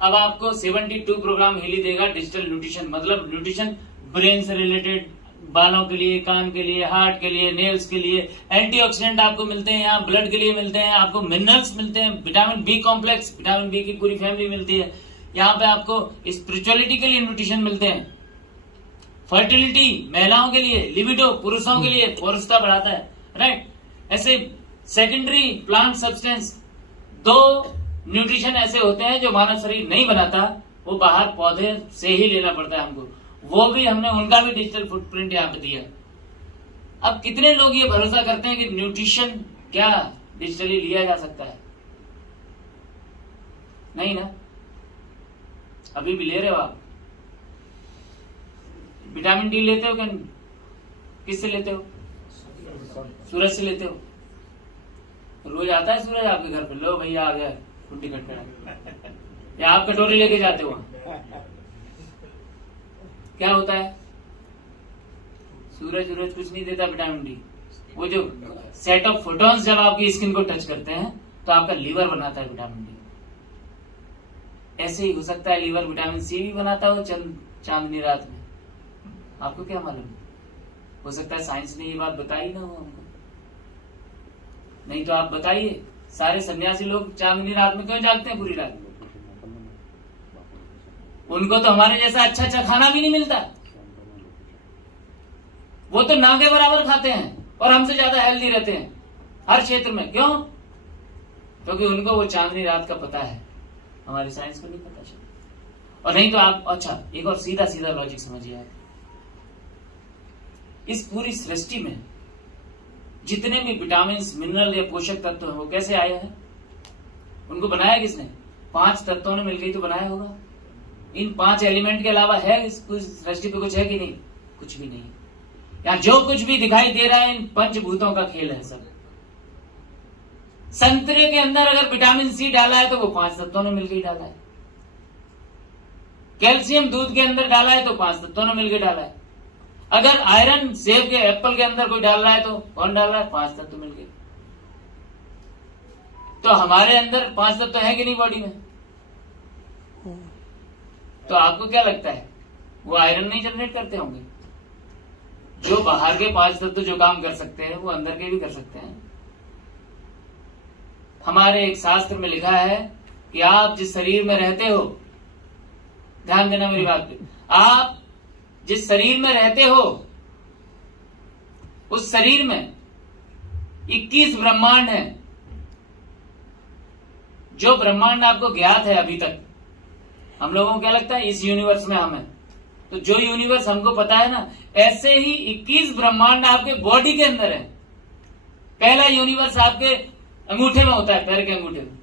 अब आपको 72 प्रोग्राम हिली देगा डिजिटल न्यूट्रिशन। मतलब न्यूट्रिशन ब्रेन से रिलेटेड, बालों के लिए, कान के लिए, हार्ट के लिए, नेल्स के लिए, एंटीऑक्सीडेंट आपको मिलते हैं यहाँ, ब्लड के लिए मिलते हैं, आपको मिनरल्स मिलते हैं, vitamin B complex, vitamin B की पूरी फैमिली मिलती है। यहाँ पे आपको स्पिरिचुअलिटी के लिए न्यूट्रिशन मिलते हैं, फर्टिलिटी महिलाओं के लिए, लिबिडो पुरुषों के लिए, पौरुषता बढ़ाता है, राइट। ऐसे सेकेंडरी प्लांट सब्सटेंस, 2 न्यूट्रिशन ऐसे होते हैं जो मानव शरीर नहीं बनाता, वो बाहर पौधे से ही लेना पड़ता है हमको। वो भी हमने, उनका भी डिजिटल फुटप्रिंट यहाँ पे दिया। अब कितने लोग ये भरोसा करते हैं कि न्यूट्रिशन क्या डिजिटली लिया जा सकता है? नहीं ना, अभी भी ले रहे हो आप। विटामिन डी लेते हो क्या? किससे लेते हो? सूरज से लेते हो? रोज आता है सूरज आपके घर पे? लो भैया आ गया, कुंडी कट कर, या आप कटोरी लेके जाते हो? क्या होता है? सूरज कुछ नहीं देता विटामिन डी। वो जो सेट ऑफ फोटॉन्स जब आपकी स्किन को टच करते हैं तो आपका लीवर बनाता है विटामिन डी। ऐसे ही हो सकता है लीवर विटामिन सी भी बनाता हो चांदनी रात में, आपको क्या मालूम? हो सकता है साइंस ने ये बात बताई ना हो हमको। नहीं तो आप बताइए, सारे सन्यासी लोग चांदनी रात में क्यों जागते हैं पूरी रात? उनको तो हमारे जैसा अच्छा खाना भी नहीं मिलता। वो तो ना के बराबर खाते हैं और हमसे ज्यादा हेल्दी रहते हैं हर क्षेत्र में। क्यों? क्योंकि उनको वो चांदनी रात का पता है, हमारी साइंस को नहीं पता शायद। और नहीं तो आप, अच्छा एक और सीधा लॉजिक समझिए आप। इस पूरी सृष्टि में जितने भी विटामिन, मिनरल या पोषक तत्व हैं वो कैसे आए हैं? उनको बनाया किसने? 5 तत्वों ने मिलकर तो बनाया होगा। इन 5 एलिमेंट के अलावा है इस सृष्टि पे कुछ है कि नहीं? कुछ भी नहीं। यहाँ जो कुछ भी दिखाई दे रहा है इन पंचभूतों का खेल है सब। संतरे के अंदर अगर विटामिन सी डाला है तो वो 5 तत्वों ने मिलकर डाला है। कैल्शियम दूध के अंदर डाला है तो 5 तत्वों ने मिलकर डाला है। अगर आयरन सेब के, एप्पल के अंदर कोई डाल रहा है तो कौन डाल रहा है? 5 तत्व मिलकर। तो हमारे अंदर 5 तत्व है कि नहीं बॉडी में? तो आपको क्या लगता है वो आयरन नहीं जनरेट करते होंगे? जो बाहर के 5 तत्व जो काम कर सकते हैं वो अंदर के भी कर सकते हैं। हमारे एक शास्त्र में लिखा है कि आप जिस शरीर में रहते हो, ध्यान देना मेरी बात पे, आप जिस शरीर में रहते हो उस शरीर में 21 ब्रह्मांड है। जो ब्रह्मांड आपको ज्ञात है अभी तक, हम लोगों को क्या लगता है इस यूनिवर्स में हम हैं, तो जो यूनिवर्स हमको पता है ना, ऐसे ही 21 ब्रह्मांड आपके बॉडी के अंदर है। पहला यूनिवर्स आपके अंगूठे में होता है, पैर के अंगूठे में।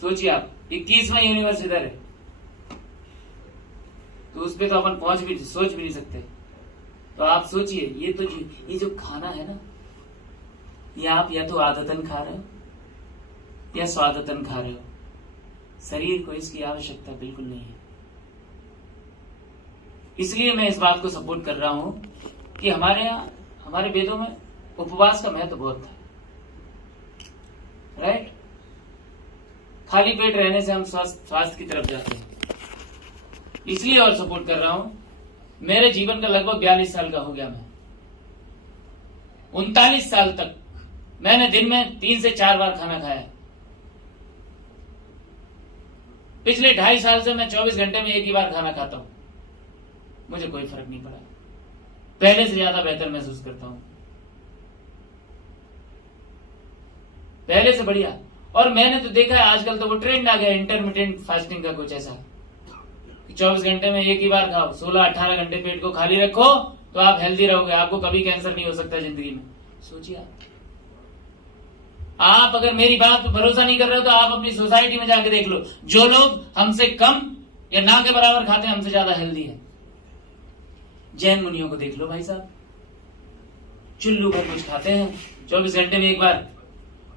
सोचिए आप, 21वां यूनिवर्स इधर है, तो उस पर तो अपन सोच भी नहीं सकते। तो आप सोचिए, ये जो खाना है ना, ये आप या तो आदतन खा रहे हो या स्वादतन खा रहे हो। शरीर को इसकी आवश्यकता बिल्कुल नहीं है। इसलिए मैं इस बात को सपोर्ट कर रहा हूं कि हमारे वेदों में उपवास का महत्व बहुत था, राइट। खाली पेट रहने से हम स्वास्थ्य की तरफ जाते हैं। इसलिए और सपोर्ट कर रहा हूं। मेरे जीवन का लगभग 42 साल का हो गया। मैं 39 साल तक मैंने दिन में 3 से 4 बार खाना खाया। पिछले 2.5 साल से मैं 24 घंटे में एक ही बार खाना खाता हूं। मुझे कोई फर्क नहीं पड़ा, पहले से ज्यादा बेहतर महसूस करता हूं, पहले से बढ़िया। और मैंने तो देखा है आजकल तो वो ट्रेंड आ गया इंटरमिटेंट फास्टिंग का, कुछ ऐसा 24 घंटे में एक ही बार खाओ, 16-18 घंटे पेट को खाली रखो तो आप हेल्दी रहोगे, आपको कभी कैंसर नहीं हो सकता जिंदगी में। सोचिए आप अगर मेरी बात पर भरोसा नहीं कर रहे हो तो आप अपनी सोसाइटी में जाके देख लो, जो लोग हमसे कम या ना के बराबर खाते हैं हमसे ज्यादा हेल्दी है। जैन मुनियों को देख लो भाई साहब, चुल्लू भर कुछ खाते हैं 24 घंटे में एक बार,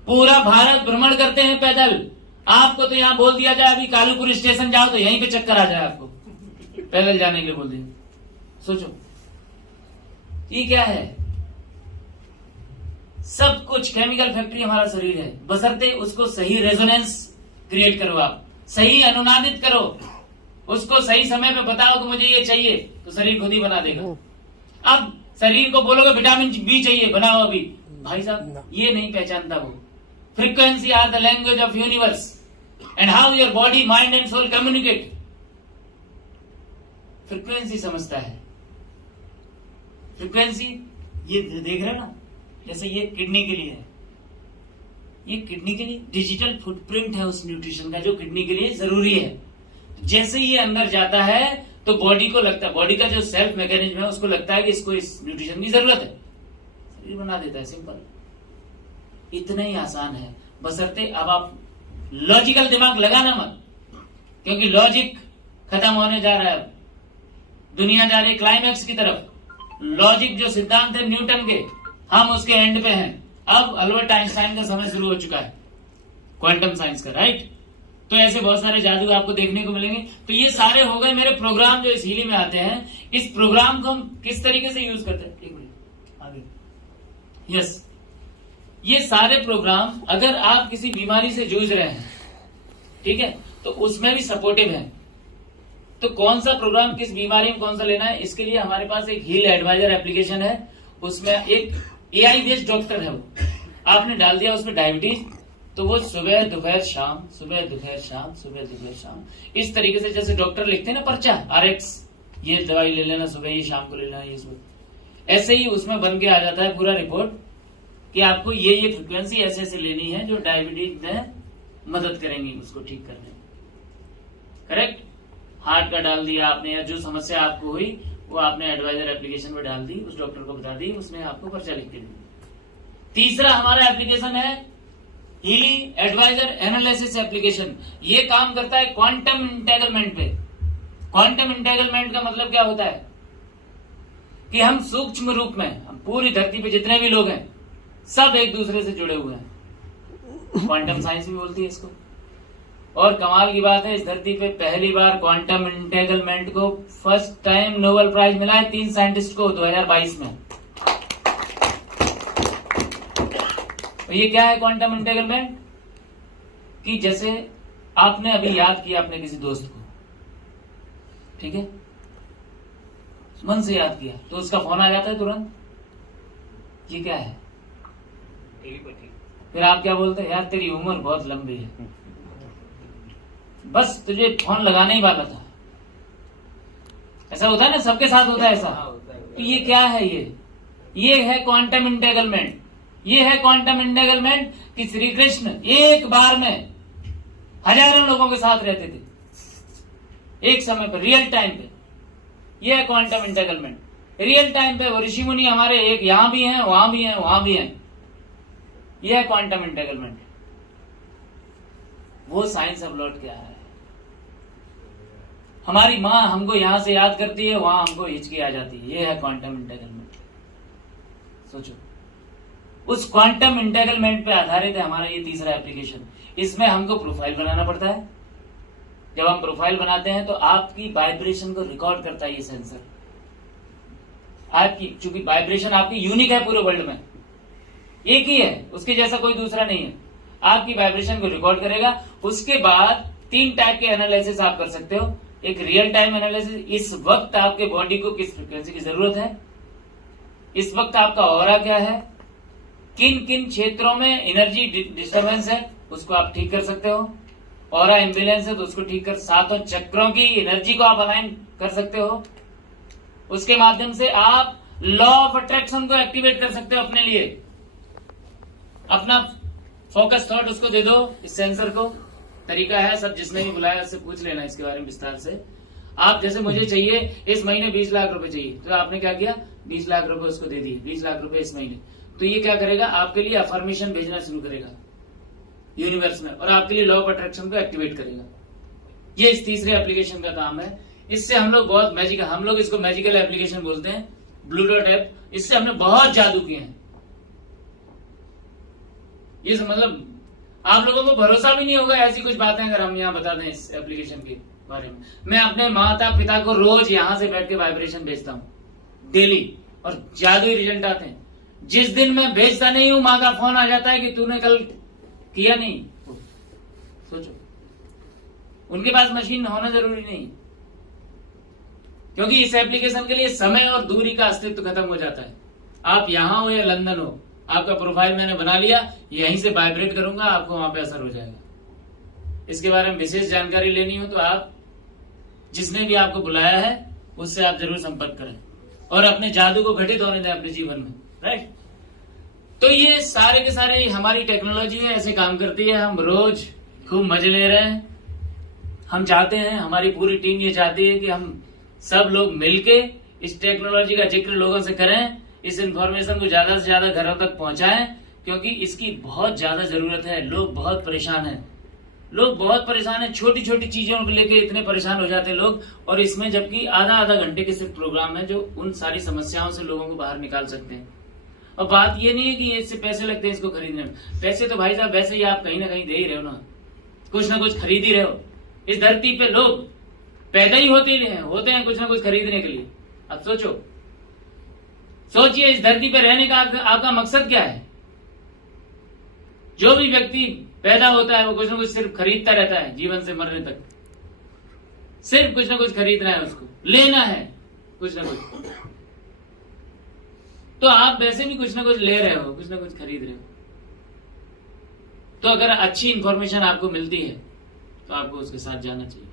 पूरा भारत भ्रमण करते हैं पैदल। आपको तो यहां बोल दिया जाए अभी कालूपुर स्टेशन जाओ तो यहीं पे चक्कर आ जाए, आपको पैदल जाने के लिए बोल दिया। सोचो ये क्या है, सब कुछ केमिकल फैक्ट्री हमारा शरीर है, बशर्ते उसको सही रेजोनेंस क्रिएट करो, आप सही अनुनादित करो, उसको सही समय पे बताओ कि मुझे ये चाहिए, तो शरीर खुद ही बना देगा। अब शरीर को बोलोगे विटामिन बी चाहिए, बनाओ अभी, भाई साहब ये नहीं पहचानता वो। Frequency are the language of universe and how your body mind and soul communicate. Frequency समझता है। फ्रीक्वेंसी ये देख रहे हो ना, जैसे ये किडनी के लिए है, ये किडनी के लिए डिजिटल फुटप्रिंट है उस न्यूट्रिशन का जो किडनी के लिए जरूरी है। जैसे ये अंदर जाता है तो बॉडी को लगता है, बॉडी का जो सेल्फ मैकेनिज्म है उसको लगता है कि इसको इस न्यूट्रिशन की जरूरत है, शरीर बना देता है। सिंपल, इतना ही आसान है, बशर्ते अब आप लॉजिकल दिमाग लगाना मत, क्योंकि लॉजिक खत्म होने जा रहा है। अब दुनिया जा रही है क्लाइमैक्स की तरफ। लॉजिक जो सिद्धांत है न्यूटन के, हम उसके एंड पे हैं। अब अल्बर्ट आइंस्टाइन का समय शुरू हो चुका है, क्वांटम साइंस का, राइट। तो ऐसे बहुत सारे जादू आपको देखने को मिलेंगे। तो ये सारे हो गए मेरे प्रोग्राम जो इस हीली में आते हैं। इस प्रोग्राम को हम किस तरीके से यूज करते हैं, एक मिनट आगे, यस। ये सारे प्रोग्राम अगर आप किसी बीमारी से जूझ रहे हैं, ठीक है, तो उसमें भी सपोर्टिव है। तो कौन सा प्रोग्राम किस बीमारी में कौन सा लेना है, इसके लिए हमारे पास एक हील एडवाइजर एप्लीकेशन है। उसमें एक AI बेस्ड डॉक्टर है, वो आपने डाल दिया उसमें डायबिटीज, तो वो सुबह दोपहर शाम, सुबह दोपहर शाम, सुबह दोपहर शाम, इस तरीके से जैसे डॉक्टर लिखते हैं ना पर्चा, RX, ये दवाई ले लेना सुबह, ये शाम को ले लेना, ये सुबह, ऐसे ही उसमें बन के आ जाता है पूरा रिपोर्ट कि आपको ये फ्रिक्वेंसी ऐसे ऐसे लेनी है जो डायबिटीज में मदद करेंगी उसको ठीक करने में। करेक्ट, हार्ट का डाल दिया आपने, या जो समस्या आपको हुई वो आपने एडवाइजर एप्लीकेशन में डाल दी, उस डॉक्टर को बता दी, उसने आपको पर्चा लिख के दी। तीसरा हमारा एप्लीकेशन है हीली एडवाइजर एनालिसिस एप्लीकेशन। ये काम करता है क्वांटम इंटेगलमेंट पे। क्वांटम इंटेगलमेंट का मतलब क्या होता है कि हम सूक्ष्म रूप में, हम पूरी धरती पे जितने भी लोग हैं सब एक दूसरे से जुड़े हुए हैं। क्वांटम साइंस भी बोलती है इसको। और कमाल की बात है, इस धरती पे पहली बार क्वांटम इंटेगलमेंट को फर्स्ट टाइम नोबेल प्राइज मिला है 3 साइंटिस्ट को 2022 में। तो ये क्या है क्वांटम इंटेगलमेंट, कि जैसे आपने अभी याद किया अपने किसी दोस्त को, ठीक है, मन से याद किया तो उसका फोन आ जाता है तुरंत। ये क्या है, टेलीपैथी। फिर आप क्या बोलते हैं, यार तेरी उम्र बहुत लंबी है, बस तुझे फोन लगाने ही वाला था। ऐसा होता है ना, सबके साथ होता है ऐसा। तो ये क्या है, ये है क्वांटम इंटेगलमेंट। ये है क्वांटम इंटेगलमेंट कि श्री कृष्ण एक बार में हजारों लोगों के साथ रहते थे एक समय पर, रियल टाइम पे। ये है क्वांटम इंटेगलमेंट। रियल टाइम पे वो ऋषि मुनि हमारे एक यहां भी हैं, वहां भी हैं, वहां भी हैं। यह है क्वांटम इंटेगलमेंट। वो साइंस ऑफ लॉट क्या है? हमारी मां हमको यहां से याद करती है, वहां हमको हिचकी आ जाती है। यह है क्वांटम इंटेगलमेंट। सोचो, उस क्वांटम इंटेगलमेंट पे आधारित है हमारा ये तीसरा एप्लीकेशन। इसमें हमको प्रोफाइल बनाना पड़ता है। जब हम प्रोफाइल बनाते हैं तो आपकी वाइब्रेशन को रिकॉर्ड करता है ये सेंसर। आपकी, चूंकि वाइब्रेशन आपकी यूनिक है पूरे वर्ल्ड में, एक ही है, उसके जैसा कोई दूसरा नहीं है। आपकी वाइब्रेशन को रिकॉर्ड करेगा। उसके बाद 3 टाइप के एनालिसिस आप कर सकते हो। एक रियल टाइम एनालिसिस, इस वक्त आपके बॉडी को किस फ्रिक्वेंसी की जरूरत है, इस वक्त आपका ऑरा क्या है, किन किन क्षेत्रों में एनर्जी डिस्टर्बेंस है उसको आप ठीक कर सकते हो, ऑरा इम्बैलेंस है तो उसको ठीक कर, सातों चक्रों की एनर्जी को आप अलाइन कर सकते हो। उसके माध्यम से आप लॉ ऑफ अट्रैक्शन को एक्टिवेट कर सकते हो अपने लिए। अपना फोकस थॉट उसको दे दो, इस सेंसर को। तरीका है, सब जिसने भी बुलाया उससे पूछ लेना इसके बारे में विस्तार से। आप जैसे मुझे चाहिए इस महीने 20 लाख रुपए चाहिए, तो आपने क्या किया, 20 लाख रुपए उसको दे दिए, 20 लाख रुपए इस महीने। तो ये क्या करेगा, आपके लिए अफर्मेशन भेजना शुरू करेगा यूनिवर्स में, और आपके लिए लॉ ऑफ अट्रैक्शन को एक्टिवेट करेगा। ये इस तीसरे एप्लीकेशन का काम है। इससे हम लोग बहुत मैजिकल, हम लोग इसको मैजिकल एप्लीकेशन बोलते हैं, ब्लू डॉट ऐप। इससे हमने बहुत जादू किए हैं। ये मतलब आप लोगों को भरोसा भी नहीं होगा ऐसी कुछ बातें अगर हम यहाँ बता दें इस एप्लीकेशन के बारे में। मैं अपने माता पिता को रोज यहां से बैठ के वाइब्रेशन भेजता हूं डेली, और जादुई रिजल्ट आते हैं। जिस दिन मैं भेजता नहीं हूं, माँ का फोन आ जाता है कि तूने कल किया नहीं। सोचो, उनके पास मशीन होना जरूरी नहीं, क्योंकि इस एप्लीकेशन के लिए समय और दूरी का अस्तित्व खत्म हो जाता है। आप यहां हो या लंदन हो, आपका प्रोफाइल मैंने बना लिया, यहीं से वाइब्रेट करूंगा, आपको वहां पे असर हो जाएगा। इसके बारे में विशेष जानकारी लेनी हो तो आप जिसने भी आपको बुलाया है उससे आप जरूर संपर्क करें और अपने जादू को घटित होने दें अपने जीवन में। राइट, तो ये सारे के सारे हमारी टेक्नोलॉजी है, ऐसे काम करती है। हम रोज खूब मजे ले रहे हैं। हम चाहते हैं, हमारी पूरी टीम ये चाहती है कि हम सब लोग मिलके इस टेक्नोलॉजी का जिक्र लोगों से करें, इस इंफॉर्मेशन को ज्यादा से ज्यादा घरों तक पहुंचाएं, क्योंकि इसकी बहुत ज्यादा जरूरत है। लोग बहुत परेशान हैं, लोग बहुत परेशान हैं, छोटी छोटी चीजों को लेके इतने परेशान हो जाते हैं लोग। और इसमें जबकि आधा घंटे के सिर्फ प्रोग्राम है जो उन सारी समस्याओं से लोगों को बाहर निकाल सकते हैं। और बात ये नहीं है कि इससे पैसे लगते हैं इसको खरीदने में। पैसे तो भाई साहब वैसे ही आप कहीं ना कहीं दे ही रहे हो ना कुछ खरीद ही रहे हो। इस धरती पे लोग पैदा ही होते हैं कुछ ना कुछ खरीदने के लिए। अब सोचिए इस धरती पे रहने का आपका मकसद क्या है? जो भी व्यक्ति पैदा होता है वो कुछ ना कुछ सिर्फ खरीदता रहता है, जीवन से मरने तक सिर्फ कुछ ना कुछ खरीदना है, उसको लेना है कुछ ना कुछ। तो आप वैसे भी कुछ ना कुछ ले रहे हो, कुछ ना कुछ खरीद रहे हो। तो अगर अच्छी इंफॉर्मेशन आपको मिलती है तो आपको उसके साथ जाना चाहिए।